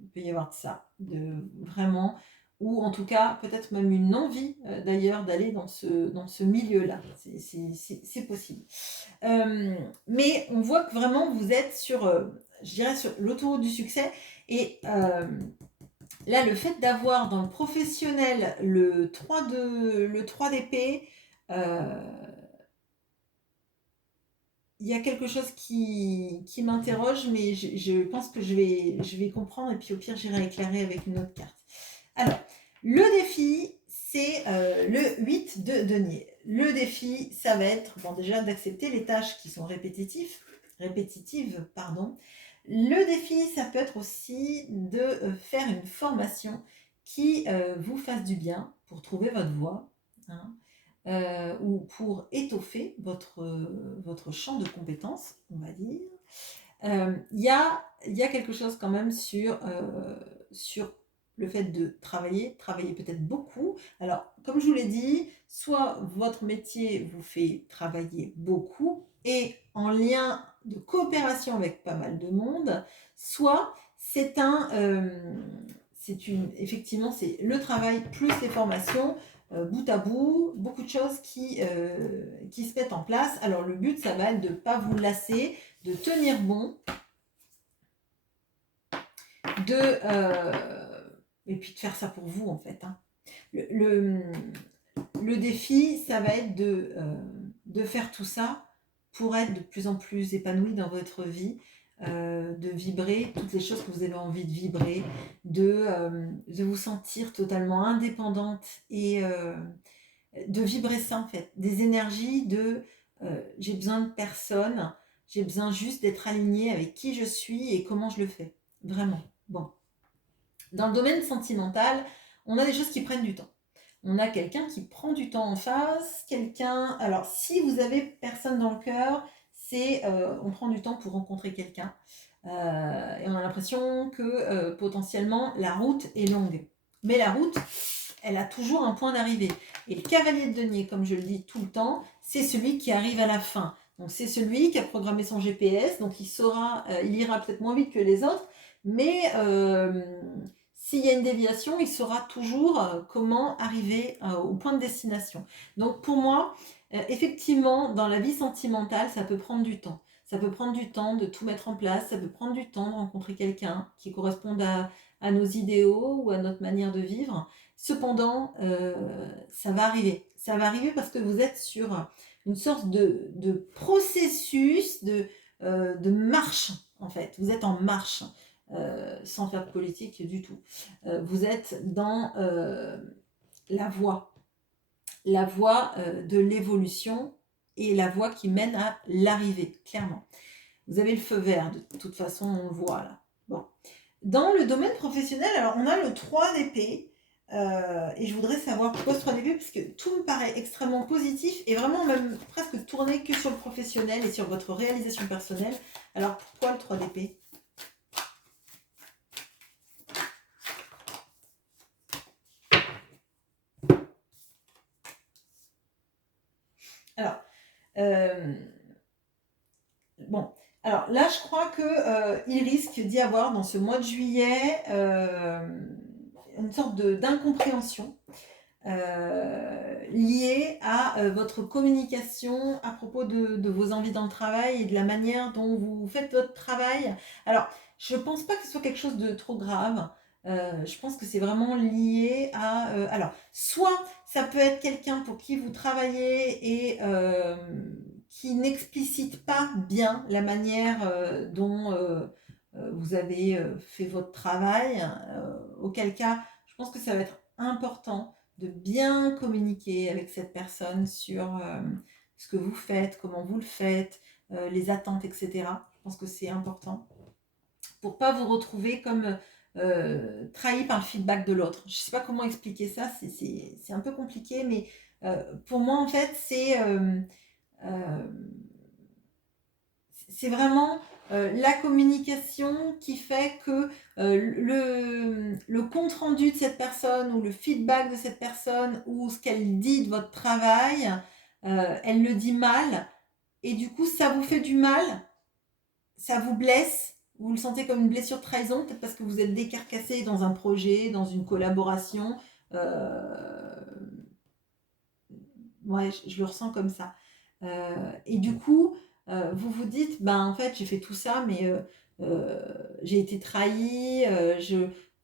Il peut y avoir de ça, de vraiment... ou en tout cas peut-être même une envie d'ailleurs d'aller dans ce milieu-là. C'est possible. Mais on voit que vraiment vous êtes sur, je dirais, sur l'autoroute du succès. Et là, le fait d'avoir dans le professionnel le 3 d'épée, il y a quelque chose qui m'interroge, mais je pense que je vais comprendre et puis au pire, j'irai éclairer avec une autre carte. Alors, le défi, c'est le 8 de denier. Le défi, ça va être, bon, déjà d'accepter les tâches qui sont répétitives. Le défi, ça peut être aussi de faire une formation qui vous fasse du bien pour trouver votre voie, hein, ou pour étoffer votre champ de compétences, on va dire. Il y a quelque chose quand même sur le fait de travailler peut-être beaucoup. Alors, comme je vous l'ai dit, soit votre métier vous fait travailler beaucoup et en lien de coopération avec pas mal de monde, soit effectivement, c'est le travail plus les formations, bout à bout, beaucoup de choses qui se mettent en place. Alors, le but, ça va être de ne pas vous lasser, de tenir bon, et puis de faire ça pour vous en fait. Hein. Le, le défi, ça va être de faire tout ça pour être de plus en plus épanoui dans votre vie, de vibrer toutes les choses que vous avez envie de vibrer, de vous sentir totalement indépendante et de vibrer ça en fait, des énergies de j'ai besoin de personne, j'ai besoin juste d'être alignée avec qui je suis et comment je le fais, vraiment. Bon, dans le domaine sentimental, on a des choses qui prennent du temps. On a quelqu'un qui prend du temps en face, quelqu'un... Alors, si vous avez personne dans le cœur, c'est on prend du temps pour rencontrer quelqu'un. Et on a l'impression que potentiellement, la route est longue. Mais la route, elle a toujours un point d'arrivée. Et le cavalier de denier, comme je le dis tout le temps, c'est celui qui arrive à la fin. Donc, c'est celui qui a programmé son GPS, donc il saura, il ira peut-être moins vite que les autres, mais s'il y a une déviation, il saura toujours comment arriver au point de destination. Donc pour moi, effectivement, dans la vie sentimentale, ça peut prendre du temps. Ça peut prendre du temps de tout mettre en place, ça peut prendre du temps de rencontrer quelqu'un qui corresponde à nos idéaux ou à notre manière de vivre. Cependant, ça va arriver. Ça va arriver parce que vous êtes sur une sorte de processus, de marche, en fait. Vous êtes en marche. Sans faire de politique du tout. Vous êtes dans la voie de l'évolution et la voie qui mène à l'arrivée, clairement. Vous avez le feu vert, de toute façon, on le voit là. Bon. Dans le domaine professionnel, alors on a le 3 d'épée, et je voudrais savoir pourquoi ce 3 d'épée, parce que tout me paraît extrêmement positif et vraiment même presque tourné que sur le professionnel et sur votre réalisation personnelle. Alors pourquoi le 3 d'épée ? Alors, bon, alors là, je crois qu'il risque d'y avoir dans ce mois de juillet une sorte d'incompréhension liée à votre communication à propos de vos envies dans le travail et de la manière dont vous faites votre travail. Alors, je ne pense pas que ce soit quelque chose de trop grave. Je pense que c'est vraiment lié à... alors, soit ça peut être quelqu'un pour qui vous travaillez et qui n'explicite pas bien la manière dont vous avez fait votre travail, auquel cas, je pense que ça va être important de bien communiquer avec cette personne sur ce que vous faites, comment vous le faites, les attentes, etc. Je pense que c'est important pour pas vous retrouver comme trahi par le feedback de l'autre. Je sais pas comment expliquer ça, c'est un peu compliqué, mais pour moi, en fait, c'est vraiment la communication qui fait que le compte-rendu de cette personne ou le feedback de cette personne ou ce qu'elle dit de votre travail, elle le dit mal et du coup ça vous fait du mal, ça vous blesse, vous le sentez comme une blessure de trahison, peut-être parce que vous êtes décarcassé dans un projet, dans une collaboration. Ouais, je le ressens comme ça. Et du coup, vous vous dites, ben en fait, j'ai fait tout ça, mais j'ai été trahie,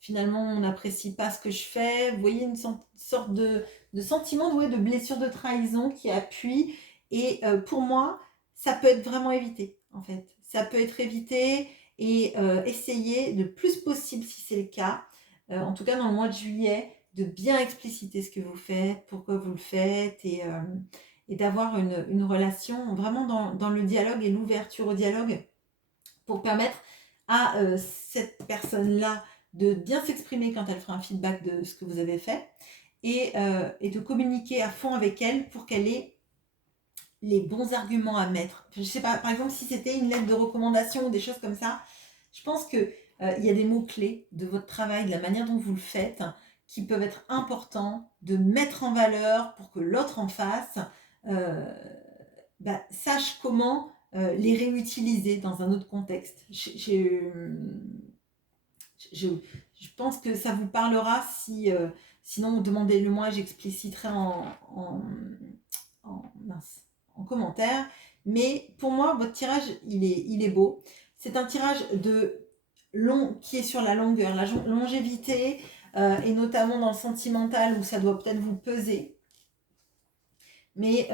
finalement, on n'apprécie pas ce que je fais. Vous voyez, une sorte de sentiment de blessure de trahison qui appuie. Et pour moi, ça peut être vraiment évité, en fait. Ça peut être évité et essayer le plus possible, si c'est le cas, en tout cas dans le mois de juillet, de bien expliciter ce que vous faites, pourquoi vous le faites et d'avoir une relation vraiment dans le dialogue et l'ouverture au dialogue pour permettre à cette personne-là de bien s'exprimer quand elle fera un feedback de ce que vous avez fait et de communiquer à fond avec elle pour qu'elle ait les bons arguments à mettre. Je sais pas, par exemple, si c'était une lettre de recommandation ou des choses comme ça, je pense que il y a des mots-clés de votre travail, de la manière dont vous le faites, qui peuvent être importants de mettre en valeur pour que l'autre en face sache comment les réutiliser dans un autre contexte. Je pense que ça vous parlera si, sinon demandez-le moi, j'expliciterai mince, en commentaire. Mais pour moi, votre tirage, il est beau. C'est un tirage qui est sur la longueur, la longévité. et notamment dans le sentimental où ça doit peut-être vous peser. Mais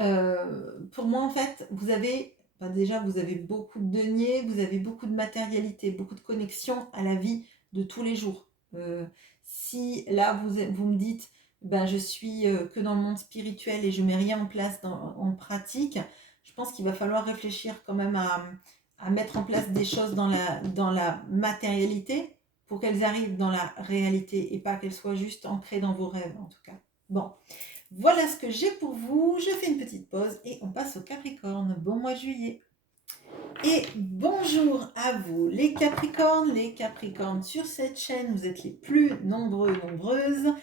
pour moi, en fait, vous avez, déjà, vous avez beaucoup de deniers, vous avez beaucoup de matérialité, beaucoup de connexion à la vie de tous les jours. Si là, vous me dites, ben, je suis que dans le monde spirituel et je mets rien en place en pratique, je pense qu'il va falloir réfléchir quand même à mettre en place des choses dans la matérialité pour qu'elles arrivent dans la réalité et pas qu'elles soient juste ancrées dans vos rêves, en tout cas. Bon. Voilà ce que j'ai pour vous. Je fais une petite pause et on passe au Capricorne. Bon mois de juillet. Et bonjour à vous les Capricornes. Les Capricornes sur cette chaîne, vous êtes les plus nombreux, nombreuses.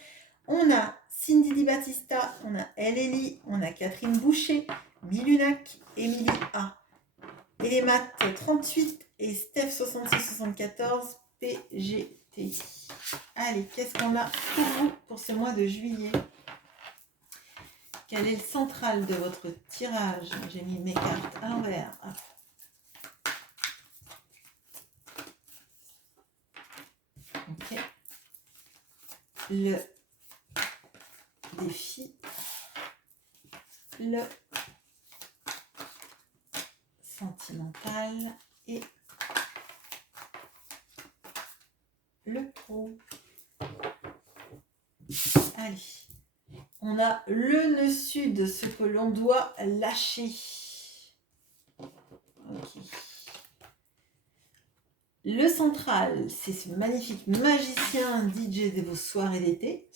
On a Cindy Di Battista, on a Ellie, on a Catherine Boucher, Milunac, Émilie A, Elemat 38 et Steph 6674 PGT. Allez, qu'est-ce qu'on a pour vous pour ce mois de juillet ? Quel est le central de votre tirage? J'ai mis mes cartes à l'envers. Ok. Le défi. Le sentimental. Et le pro. Allez. On a le nœud sud, ce que l'on doit lâcher. Ok. Le central, c'est ce magnifique magicien DJ de vos soirées d'été.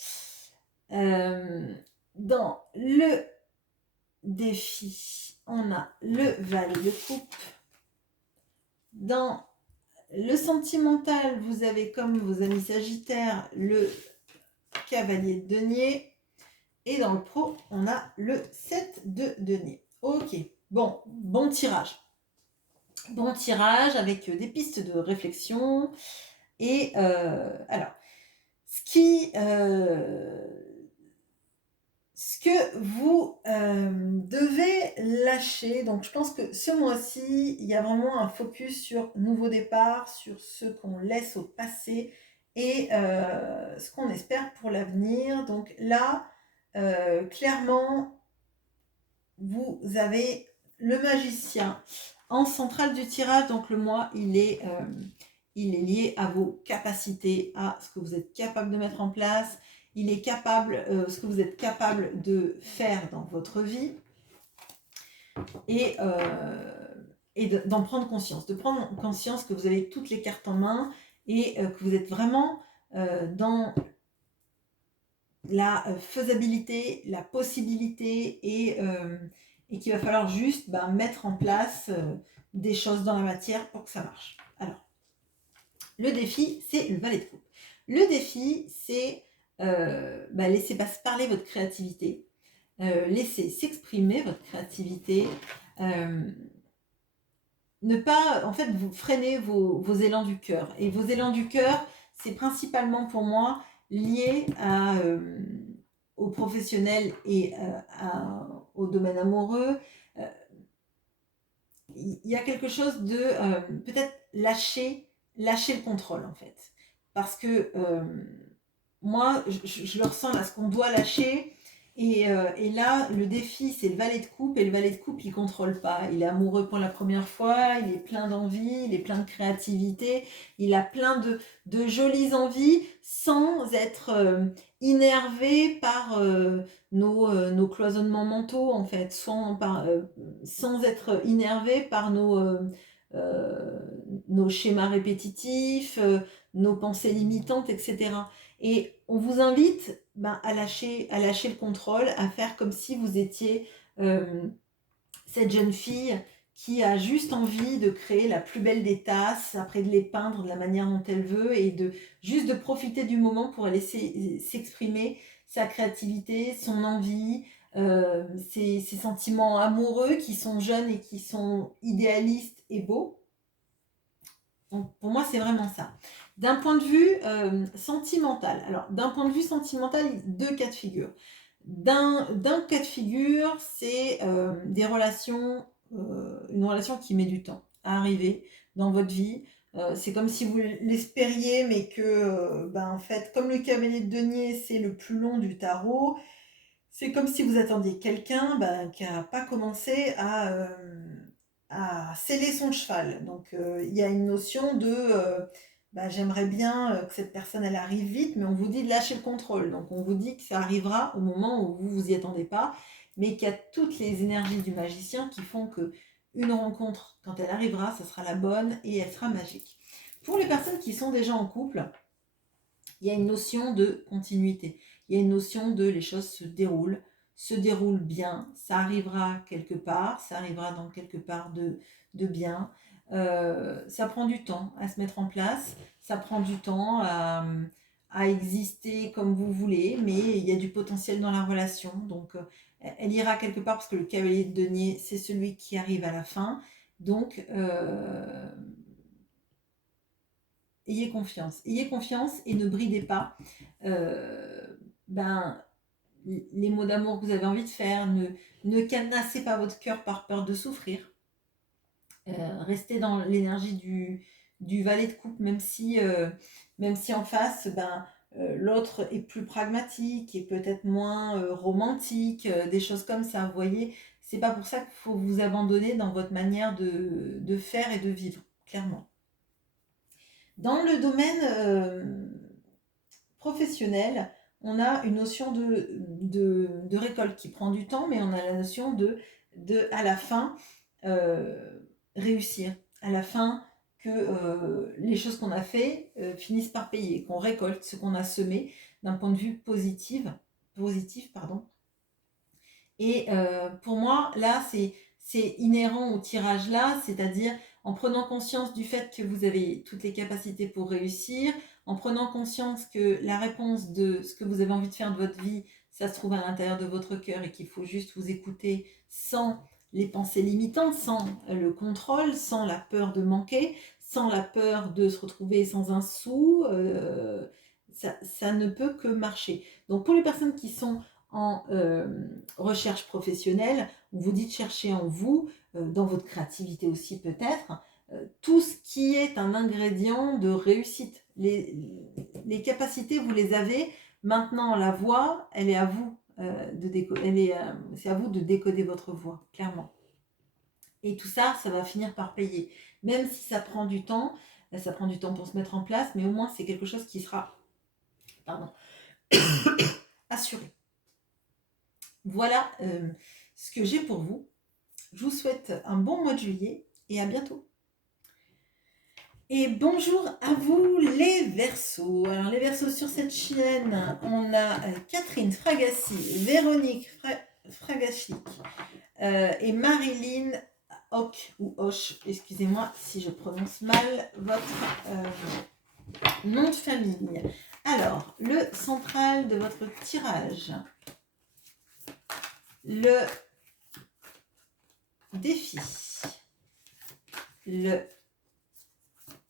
Dans le défi, on a le valet de coupe. Dans le sentimental, vous avez comme vos amis sagittaires le cavalier de denier. Et dans le pro, on a le 7 de denier. Ok, bon tirage. Bon tirage avec des pistes de réflexion. Et alors, ce que vous devez lâcher, donc je pense que ce mois-ci, il y a vraiment un focus sur nouveau départ, sur ce qu'on laisse au passé et ce qu'on espère pour l'avenir. Donc là, clairement, vous avez le magicien en centrale du tirage. Donc le mois, il est lié à vos capacités, à ce que vous êtes capable de mettre en place. Il est capable, ce que vous êtes capable de faire dans votre vie et d'en prendre conscience. De prendre conscience que vous avez toutes les cartes en main et que vous êtes vraiment dans la faisabilité, la possibilité et qu'il va falloir juste mettre en place des choses dans la matière pour que ça marche. Alors, le défi, c'est le valet de coupe. Le défi, c'est laisser parler votre créativité, laisser s'exprimer votre créativité, ne pas, en fait, vous freiner vos élans du cœur. Et vos élans du cœur, c'est principalement pour moi lié aux professionnels et au domaine amoureux. Il y a quelque chose de peut-être lâcher le contrôle, en fait. Parce que moi, je le ressens là, ce qu'on doit lâcher. Et là, le défi, c'est le valet de coupe. Et le valet de coupe, il ne contrôle pas. Il est amoureux pour la première fois, il est plein d'envie, il est plein de créativité, il a plein de jolies envies sans être innervé par nos cloisonnements mentaux, en fait. Sans être innervé par nos schémas répétitifs, nos pensées limitantes, etc. Et on vous invite à lâcher le contrôle, à faire comme si vous étiez cette jeune fille qui a juste envie de créer la plus belle des tasses, après de les peindre de la manière dont elle veut et juste de profiter du moment pour laisser s'exprimer sa créativité, son envie, ses sentiments amoureux qui sont jeunes et qui sont idéalistes et beaux. Donc, pour moi, c'est vraiment ça. D'un point de vue sentimental, alors d'un point de vue sentimental, deux cas de figure. D'un cas de figure, c'est une relation qui met du temps à arriver dans votre vie. C'est comme si vous l'espériez, mais que, en fait, comme le cavalier de denier, c'est le plus long du tarot, c'est comme si vous attendiez quelqu'un qui n'a pas commencé à sceller son cheval. Donc, il y a une notion de j'aimerais bien que cette personne elle arrive vite, mais on vous dit de lâcher le contrôle. Donc, on vous dit que ça arrivera au moment où vous vous y attendez pas, mais qu'il y a toutes les énergies du magicien qui font que une rencontre, quand elle arrivera, ce sera la bonne et elle sera magique. Pour les personnes qui sont déjà en couple, il y a une notion de continuité. Il y a une notion de les choses se déroulent bien, ça arrivera quelque part, ça arrivera dans quelque part de bien. Ça prend du temps à se mettre en place, ça prend du temps à exister comme vous voulez, mais il y a du potentiel dans la relation. Donc, elle ira quelque part parce que le cavalier de denier, c'est celui qui arrive à la fin. Donc, ayez confiance et ne bridez pas ben, les mots d'amour que vous avez envie de faire. Ne cadenassez pas votre cœur par peur de souffrir. Restez dans l'énergie du valet de coupe, même si en face, l'autre est plus pragmatique et peut-être moins romantique, des choses comme ça. Vous voyez, c'est pas pour ça qu'il faut vous abandonner dans votre manière de faire et de vivre, clairement. Dans le domaine professionnel, on a une notion de récolte qui prend du temps, mais on a la notion à la fin, réussir. À la fin, que les choses qu'on a fait finissent par payer, qu'on récolte ce qu'on a semé d'un point de vue positif. Pardon. Et pour moi, là, c'est inhérent au tirage là, c'est-à-dire en prenant conscience du fait que vous avez toutes les capacités pour réussir, en prenant conscience que la réponse de ce que vous avez envie de faire de votre vie, ça se trouve à l'intérieur de votre cœur et qu'il faut juste vous écouter sans les pensées limitantes, sans le contrôle, sans la peur de manquer, sans la peur de se retrouver sans un sou, ça ne peut que marcher. Donc pour les personnes qui sont en recherche professionnelle, on vous dit de chercher en vous, dans votre créativité aussi peut-être, tout ce qui est un ingrédient de réussite. Les capacités, vous les avez. Maintenant, la voix, elle est à vous. C'est à vous de décoder votre voix, clairement. Et tout ça, ça va finir par payer. Même si ça prend du temps, ça prend du temps pour se mettre en place, mais au moins c'est quelque chose qui sera assuré. Voilà ce que j'ai pour vous. Je vous souhaite un bon mois de juillet et à bientôt. Et bonjour à vous les Verseaux. Alors les Verseaux sur cette chaîne, on a Catherine Fragassi, Véronique Fragachik et Marilyn Hoc ou Hoche. Excusez-moi si je prononce mal votre nom de famille. Alors, le central de votre tirage. Le défi, le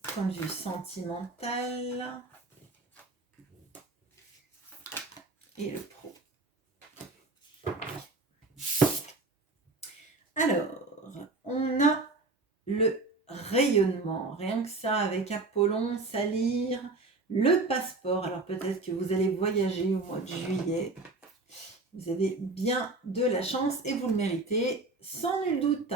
point de vue sentimental et le pro. Alors, on a le rayonnement, rien que ça avec Apollon, Salyre, le passeport. Alors peut-être que vous allez voyager au mois de juillet. Vous avez bien de la chance et vous le méritez, sans nul doute.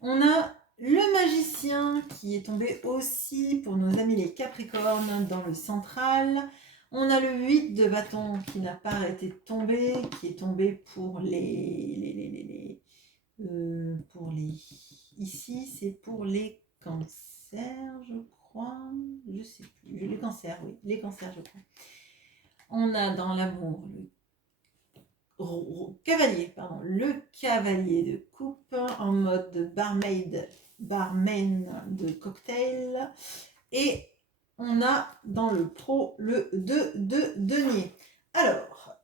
On a le magicien qui est tombé aussi pour nos amis les Capricornes dans le central. On a le 8 de bâton qui n'a pas arrêté de tomber, qui est tombé pour ici c'est pour les cancers, je crois. Je sais plus. Les cancers, oui. Les cancers, je crois. On a dans l'amour le cavalier de coupe en mode barman de cocktail, et on a dans le pro le 2 de denier. Alors,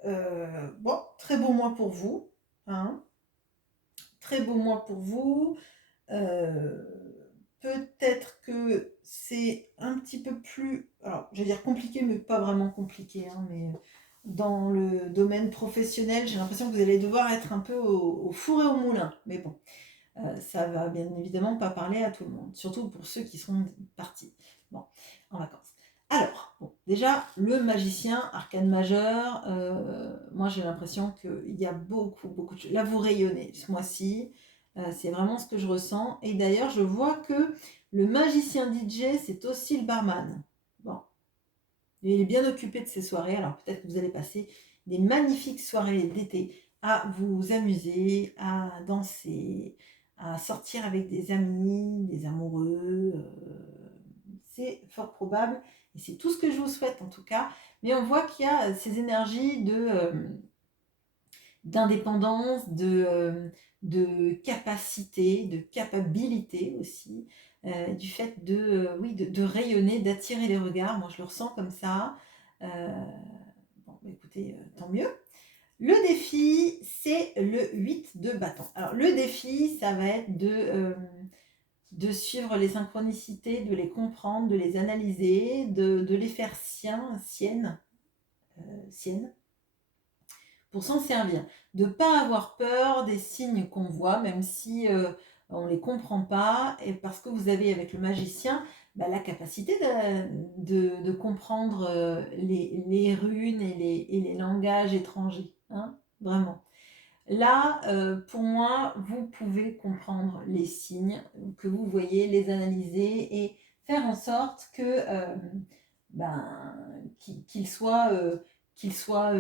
bon, très beau mois pour vous, hein. Très beau mois pour vous. Peut-être que c'est un petit peu plus, alors je vais dire compliqué, mais pas vraiment compliqué, hein, mais dans le domaine professionnel, j'ai l'impression que vous allez devoir être un peu au four et au moulin. Mais bon, Ça va bien évidemment pas parler à tout le monde, surtout pour ceux qui seront partis bon, en vacances. Alors, bon, déjà, le magicien, arcane majeur, moi j'ai l'impression qu'il y a beaucoup de choses. Là, vous rayonnez ce mois-ci, c'est vraiment ce que je ressens. Et d'ailleurs, je vois que le magicien DJ, c'est aussi le barman. Bon, il est bien occupé de ses soirées, alors peut-être que vous allez passer des magnifiques soirées d'été à vous amuser, à danser, à sortir avec des amis, des amoureux. C'est fort probable, et c'est tout ce que je vous souhaite en tout cas. Mais on voit qu'il y a ces énergies d'indépendance, de capacité, de capacité aussi, du fait oui, de rayonner, d'attirer les regards. Moi, je le ressens comme ça. Bon, bah, écoutez, tant mieux. Le défi, c'est le 8 de bâton. Alors, le défi, ça va être de suivre les synchronicités, de les comprendre, de les analyser, de les faire siennes, pour s'en servir. De ne pas avoir peur des signes qu'on voit, même si on ne les comprend pas, et parce que vous avez avec le magicien la capacité de comprendre les runes et les langages étrangers. Hein, vraiment. Là, pour moi, vous pouvez comprendre les signes que vous voyez, les analyser et faire en sorte que qu'ils soient, qu'ils soient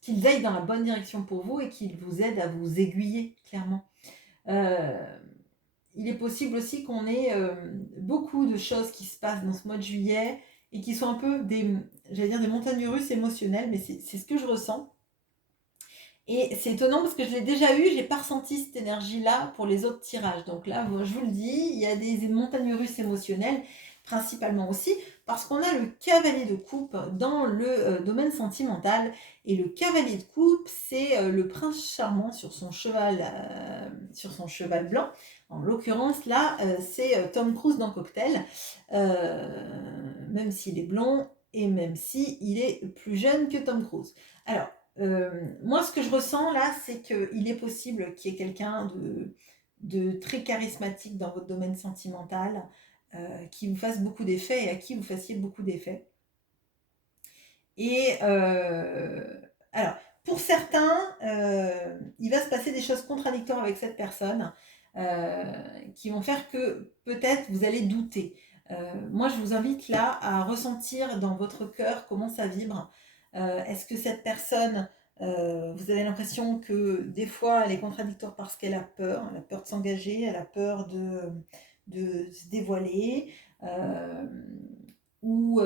qu'ils aillent dans la bonne direction pour vous et qu'ils vous aident à vous aiguiller, clairement. Il est possible aussi qu'on ait beaucoup de choses qui se passent dans ce mois de juillet et qui sont un peu j'allais dire des montagnes russes émotionnelles, mais c'est ce que je ressens. Et c'est étonnant parce que je l'ai déjà eu, j'ai pas ressenti cette énergie-là pour les autres tirages. Donc là, je vous le dis, il y a des montagnes russes émotionnelles, principalement aussi parce qu'on a le cavalier de coupe dans le domaine sentimental. Et le cavalier de coupe, c'est le prince charmant sur son cheval blanc. En l'occurrence, là, c'est Tom Cruise dans Cocktail, même s'il est blond et même s'il est plus jeune que Tom Cruise. Alors, moi, ce que je ressens là, c'est qu'il est possible qu'il y ait quelqu'un de très charismatique dans votre domaine sentimental, qui vous fasse beaucoup d'effets et à qui vous fassiez beaucoup d'effets. Et alors, pour certains, il va se passer des choses contradictoires avec cette personne qui vont faire que peut-être vous allez douter. Moi, je vous invite là à ressentir dans votre cœur comment ça vibre. Est-ce que cette personne, vous avez l'impression que des fois, elle est contradictoire parce qu'elle a peur de s'engager, elle a peur de se dévoiler, ou,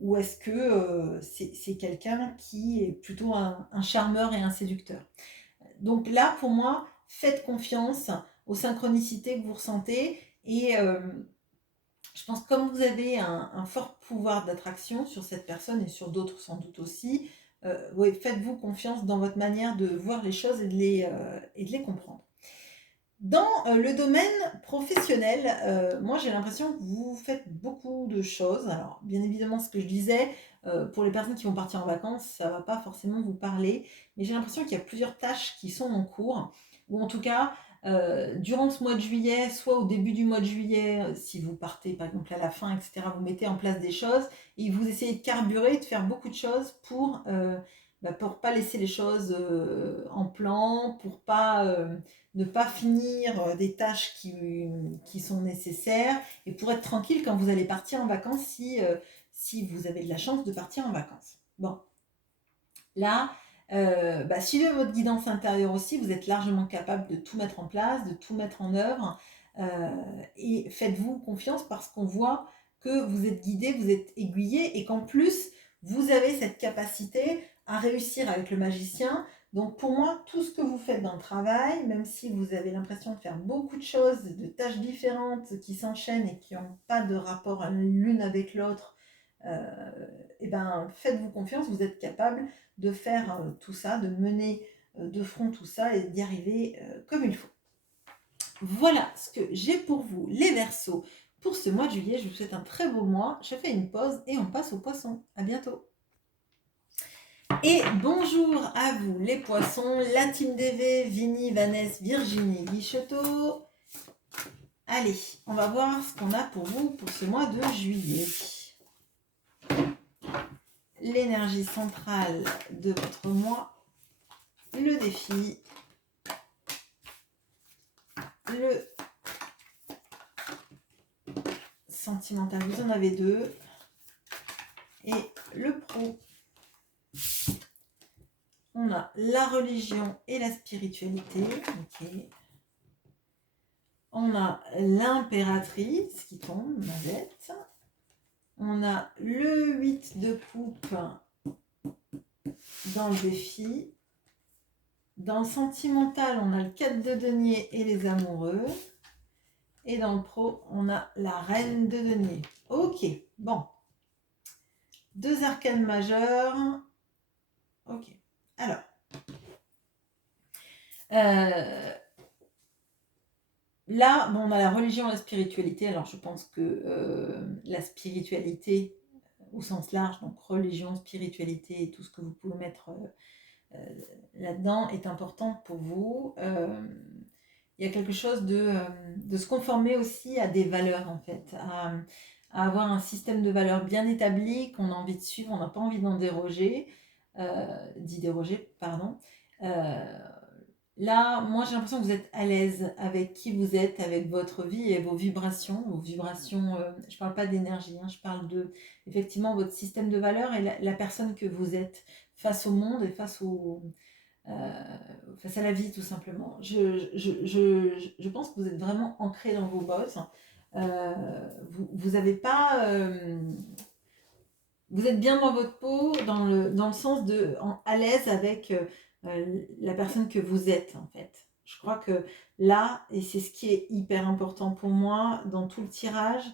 ou est-ce que c'est quelqu'un qui est plutôt un charmeur et un séducteur? Donc là, pour moi, faites confiance aux synchronicités que vous ressentez et je pense que comme vous avez un fort pouvoir d'attraction sur cette personne et sur d'autres sans doute aussi, ouais, faites-vous confiance dans votre manière de voir les choses et de les comprendre. Dans le domaine professionnel, moi j'ai l'impression que vous faites beaucoup de choses. Alors bien évidemment ce que je disais, pour les personnes qui vont partir en vacances, ça ne va pas forcément vous parler, mais j'ai l'impression qu'il y a plusieurs tâches qui sont en cours, ou en tout cas durant ce mois de juillet, soit au début du mois de juillet, si vous partez par exemple à la fin, etc., vous mettez en place des choses et vous essayez de carburer, de faire beaucoup de choses pour pas laisser les choses en plan, pour ne pas finir des tâches qui sont nécessaires et pour être tranquille quand vous allez partir en vacances si vous avez de la chance de partir en vacances. Bon, là, suivez votre guidance intérieure aussi, vous êtes largement capable de tout mettre en place, de tout mettre en œuvre et faites-vous confiance parce qu'on voit que vous êtes guidé, vous êtes aiguillé et qu'en plus, vous avez cette capacité à réussir avec le magicien. Donc pour moi, tout ce que vous faites dans le travail, même si vous avez l'impression de faire beaucoup de choses, de tâches différentes qui s'enchaînent et qui n'ont pas de rapport l'une avec l'autre, faites-vous confiance, vous êtes capable de faire tout ça, de mener de front tout ça et d'y arriver comme il faut. Voilà ce que j'ai pour vous, les Verseaux, pour ce mois de juillet. Je vous souhaite un très beau mois. Je fais une pause et on passe aux poissons. À bientôt. Et bonjour à vous les poissons, la team DV, Vini, Vanessa, Virginie, Guichetot. Allez, on va voir ce qu'on a pour vous pour ce mois de juillet. L'énergie centrale de votre mois, le défi, le sentimental, vous en avez deux, et le pro. On a la religion et la spiritualité. Ok. On a l'impératrice qui tombe, ma bête. On a le 8 de coupe dans le défi. Dans le sentimental, on a le 4 de denier et les amoureux. Et dans le pro, on a la reine de denier. Ok, bon. 2 arcanes majeures. Ok, alors. Là, bon, on a la religion et la spiritualité. Alors, je pense que la spiritualité, au sens large, donc religion, spiritualité et tout ce que vous pouvez mettre là-dedans est important pour vous. Il y a quelque chose de se conformer aussi à des valeurs, en fait, à avoir un système de valeurs bien établi qu'on a envie de suivre, on n'a pas envie d'y déroger, pardon. Là, moi, j'ai l'impression que vous êtes à l'aise avec qui vous êtes, avec votre vie et vos vibrations. Je ne parle pas d'énergie, hein, je parle de, effectivement, votre système de valeurs et la personne que vous êtes face au monde et face à la vie, tout simplement. Je pense que vous êtes vraiment ancré dans vos bottes. Vous avez pas... vous êtes bien dans votre peau, dans le sens de à l'aise avec la personne que vous êtes, en fait. Je crois que là, et c'est ce qui est hyper important pour moi dans tout le tirage,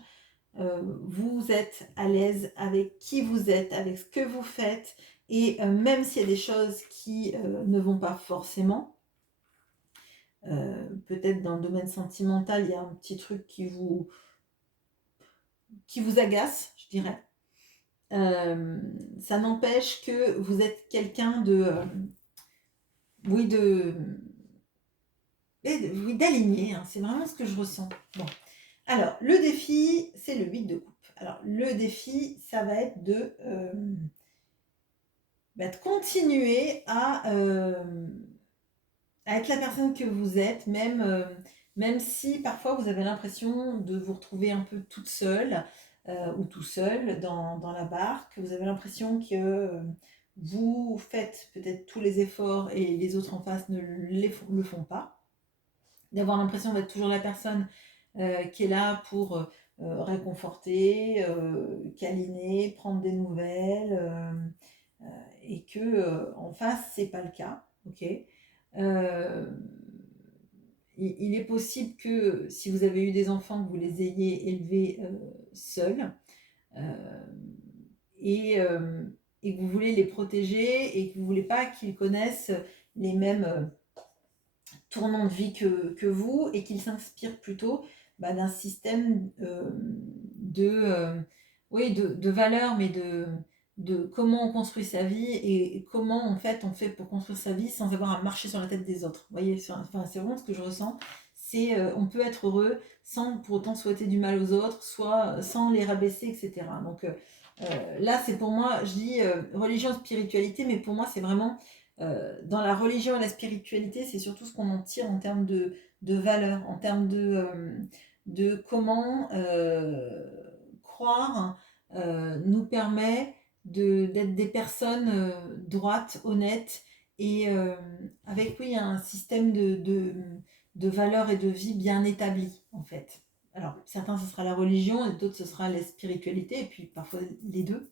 vous êtes à l'aise avec qui vous êtes, avec ce que vous faites, et même s'il y a des choses qui ne vont pas forcément, peut-être dans le domaine sentimental, il y a un petit truc qui vous agace, je dirais. Ça n'empêche que vous êtes quelqu'un oui, oui, d'aligné, hein, c'est vraiment ce que je ressens. Bon. Alors, le défi, c'est le 8 de coupe. Alors, le défi, ça va être de continuer à être la personne que vous êtes, même si parfois vous avez l'impression de vous retrouver un peu toute seule ou tout seul dans la barque. Vous avez l'impression que vous faites peut-être tous les efforts et les autres en face ne le font pas. D'avoir l'impression d'être toujours la personne qui est là pour réconforter, câliner, prendre des nouvelles, et que en face, c'est pas le cas. Ok. Il est possible que si vous avez eu des enfants, que vous les ayez élevés seuls et, et que vous voulez les protéger et que vous ne voulez pas qu'ils connaissent les mêmes tournants de vie que vous et qu'ils s'inspirent plutôt d'un système de valeurs, mais de comment on construit sa vie et comment en fait on fait pour construire sa vie sans avoir à marcher sur la tête des autres. Vous voyez, c'est vraiment ce que je ressens. C'est on peut être heureux sans pour autant souhaiter du mal aux autres, soit sans les rabaisser, etc. Donc là, c'est pour moi, je dis religion, spiritualité, mais pour moi, c'est vraiment dans la religion et la spiritualité, c'est surtout ce qu'on en tire en termes de valeurs, en termes de comment croire nous permet d'être des personnes droites, honnêtes et avec, oui, un système de valeurs et de vie bien établi, en fait. Alors, certains, ce sera la religion, et d'autres, ce sera la spiritualité, et puis parfois les deux.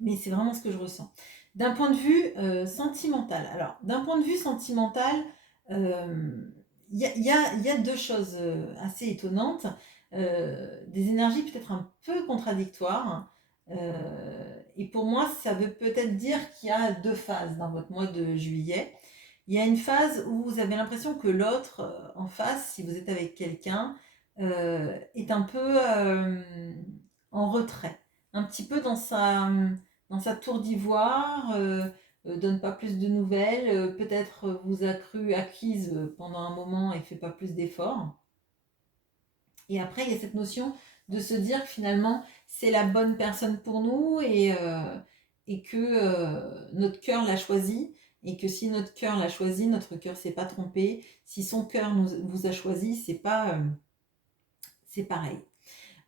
Mais c'est vraiment ce que je ressens. D'un point de vue sentimental. Alors, d'un point de vue sentimental, il y a deux choses assez étonnantes. Des énergies peut-être un peu contradictoires. Et pour moi, ça veut peut-être dire qu'il y a deux phases dans votre mois de juillet. Il y a une phase où vous avez l'impression que l'autre en face, si vous êtes avec quelqu'un, est un peu en retrait, un petit peu dans dans sa tour d'ivoire, donne pas plus de nouvelles, peut-être vous a cru acquise pendant un moment et fait pas plus d'efforts. Et après, il y a cette notion de se dire que finalement, c'est la bonne personne pour nous et que notre cœur l'a choisi. Et que si notre cœur l'a choisi, notre cœur s'est pas trompé. Si son cœur vous a choisi, c'est pareil.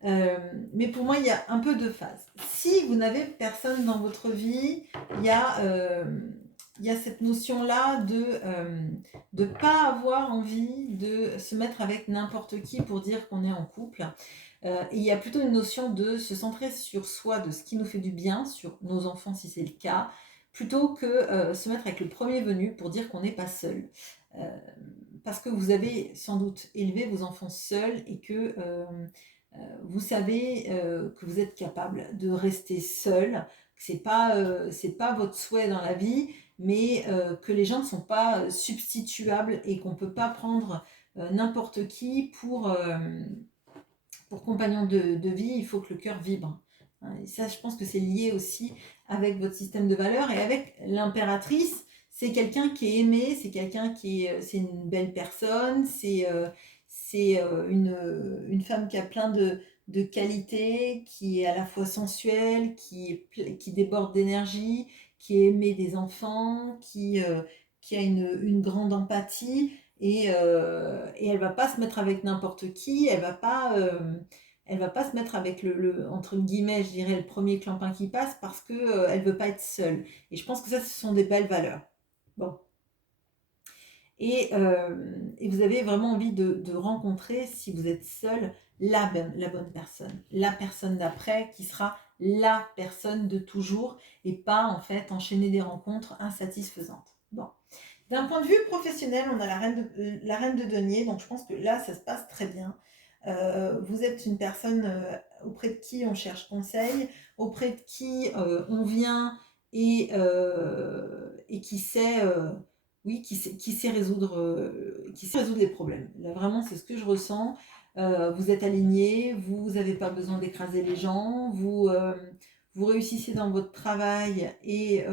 Mais pour moi, il y a un peu deux phases. Si vous n'avez personne dans votre vie, il y a, il y a cette notion-là de ne pas avoir envie de se mettre avec n'importe qui pour dire qu'on est en couple. Et il y a plutôt une notion de se centrer sur soi, de ce qui nous fait du bien, sur nos enfants si c'est le cas, plutôt que se mettre avec le premier venu pour dire qu'on n'est pas seul. Parce que vous avez sans doute élevé vos enfants seuls et que vous savez que vous êtes capable de rester seul, que c'est pas votre souhait dans la vie, mais que les gens ne sont pas substituables et qu'on ne peut pas prendre n'importe qui pour compagnon de vie. Il faut que le cœur vibre. Et ça, je pense que c'est lié aussi avec votre système de valeurs et avec l'impératrice. C'est quelqu'un qui est aimé, c'est quelqu'un c'est une belle personne, c'est une femme qui a plein de qualités, qui est à la fois sensuelle, qui déborde d'énergie, qui est aimée des enfants, qui a une grande empathie et elle va pas se mettre avec n'importe qui, elle va pas se mettre avec entre guillemets, je dirais, le premier clampin qui passe parce que elle veut pas être seule. Et je pense que ça, ce sont des belles valeurs. Bon. Et vous avez vraiment envie de rencontrer, si vous êtes seul, la bonne personne. La personne d'après qui sera la personne de toujours et pas en fait enchaîner des rencontres insatisfaisantes. Bon. D'un point de vue professionnel, on a la reine de denier, donc je pense que là, ça se passe très bien. Vous êtes une personne auprès de qui on cherche conseil, auprès de qui on vient et qui sait, oui, qui sait résoudre les problèmes. Là, vraiment, c'est ce que je ressens. Vous êtes aligné, vous n'avez pas besoin d'écraser les gens, vous réussissez dans votre travail et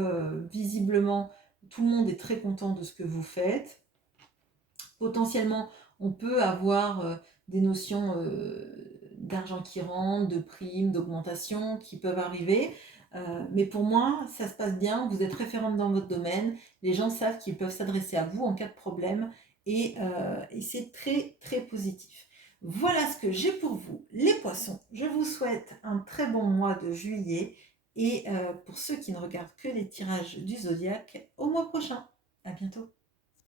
visiblement, tout le monde est très content de ce que vous faites. Potentiellement, on peut avoir des notions d'argent qui rentre, de primes, d'augmentation qui peuvent arriver. Mais pour moi, ça se passe bien, vous êtes référente dans votre domaine, les gens savent qu'ils peuvent s'adresser à vous en cas de problème et c'est très très positif. Voilà ce que j'ai pour vous, les poissons. Je vous souhaite un très bon mois de juillet et pour ceux qui ne regardent que les tirages du zodiaque, au mois prochain. À bientôt.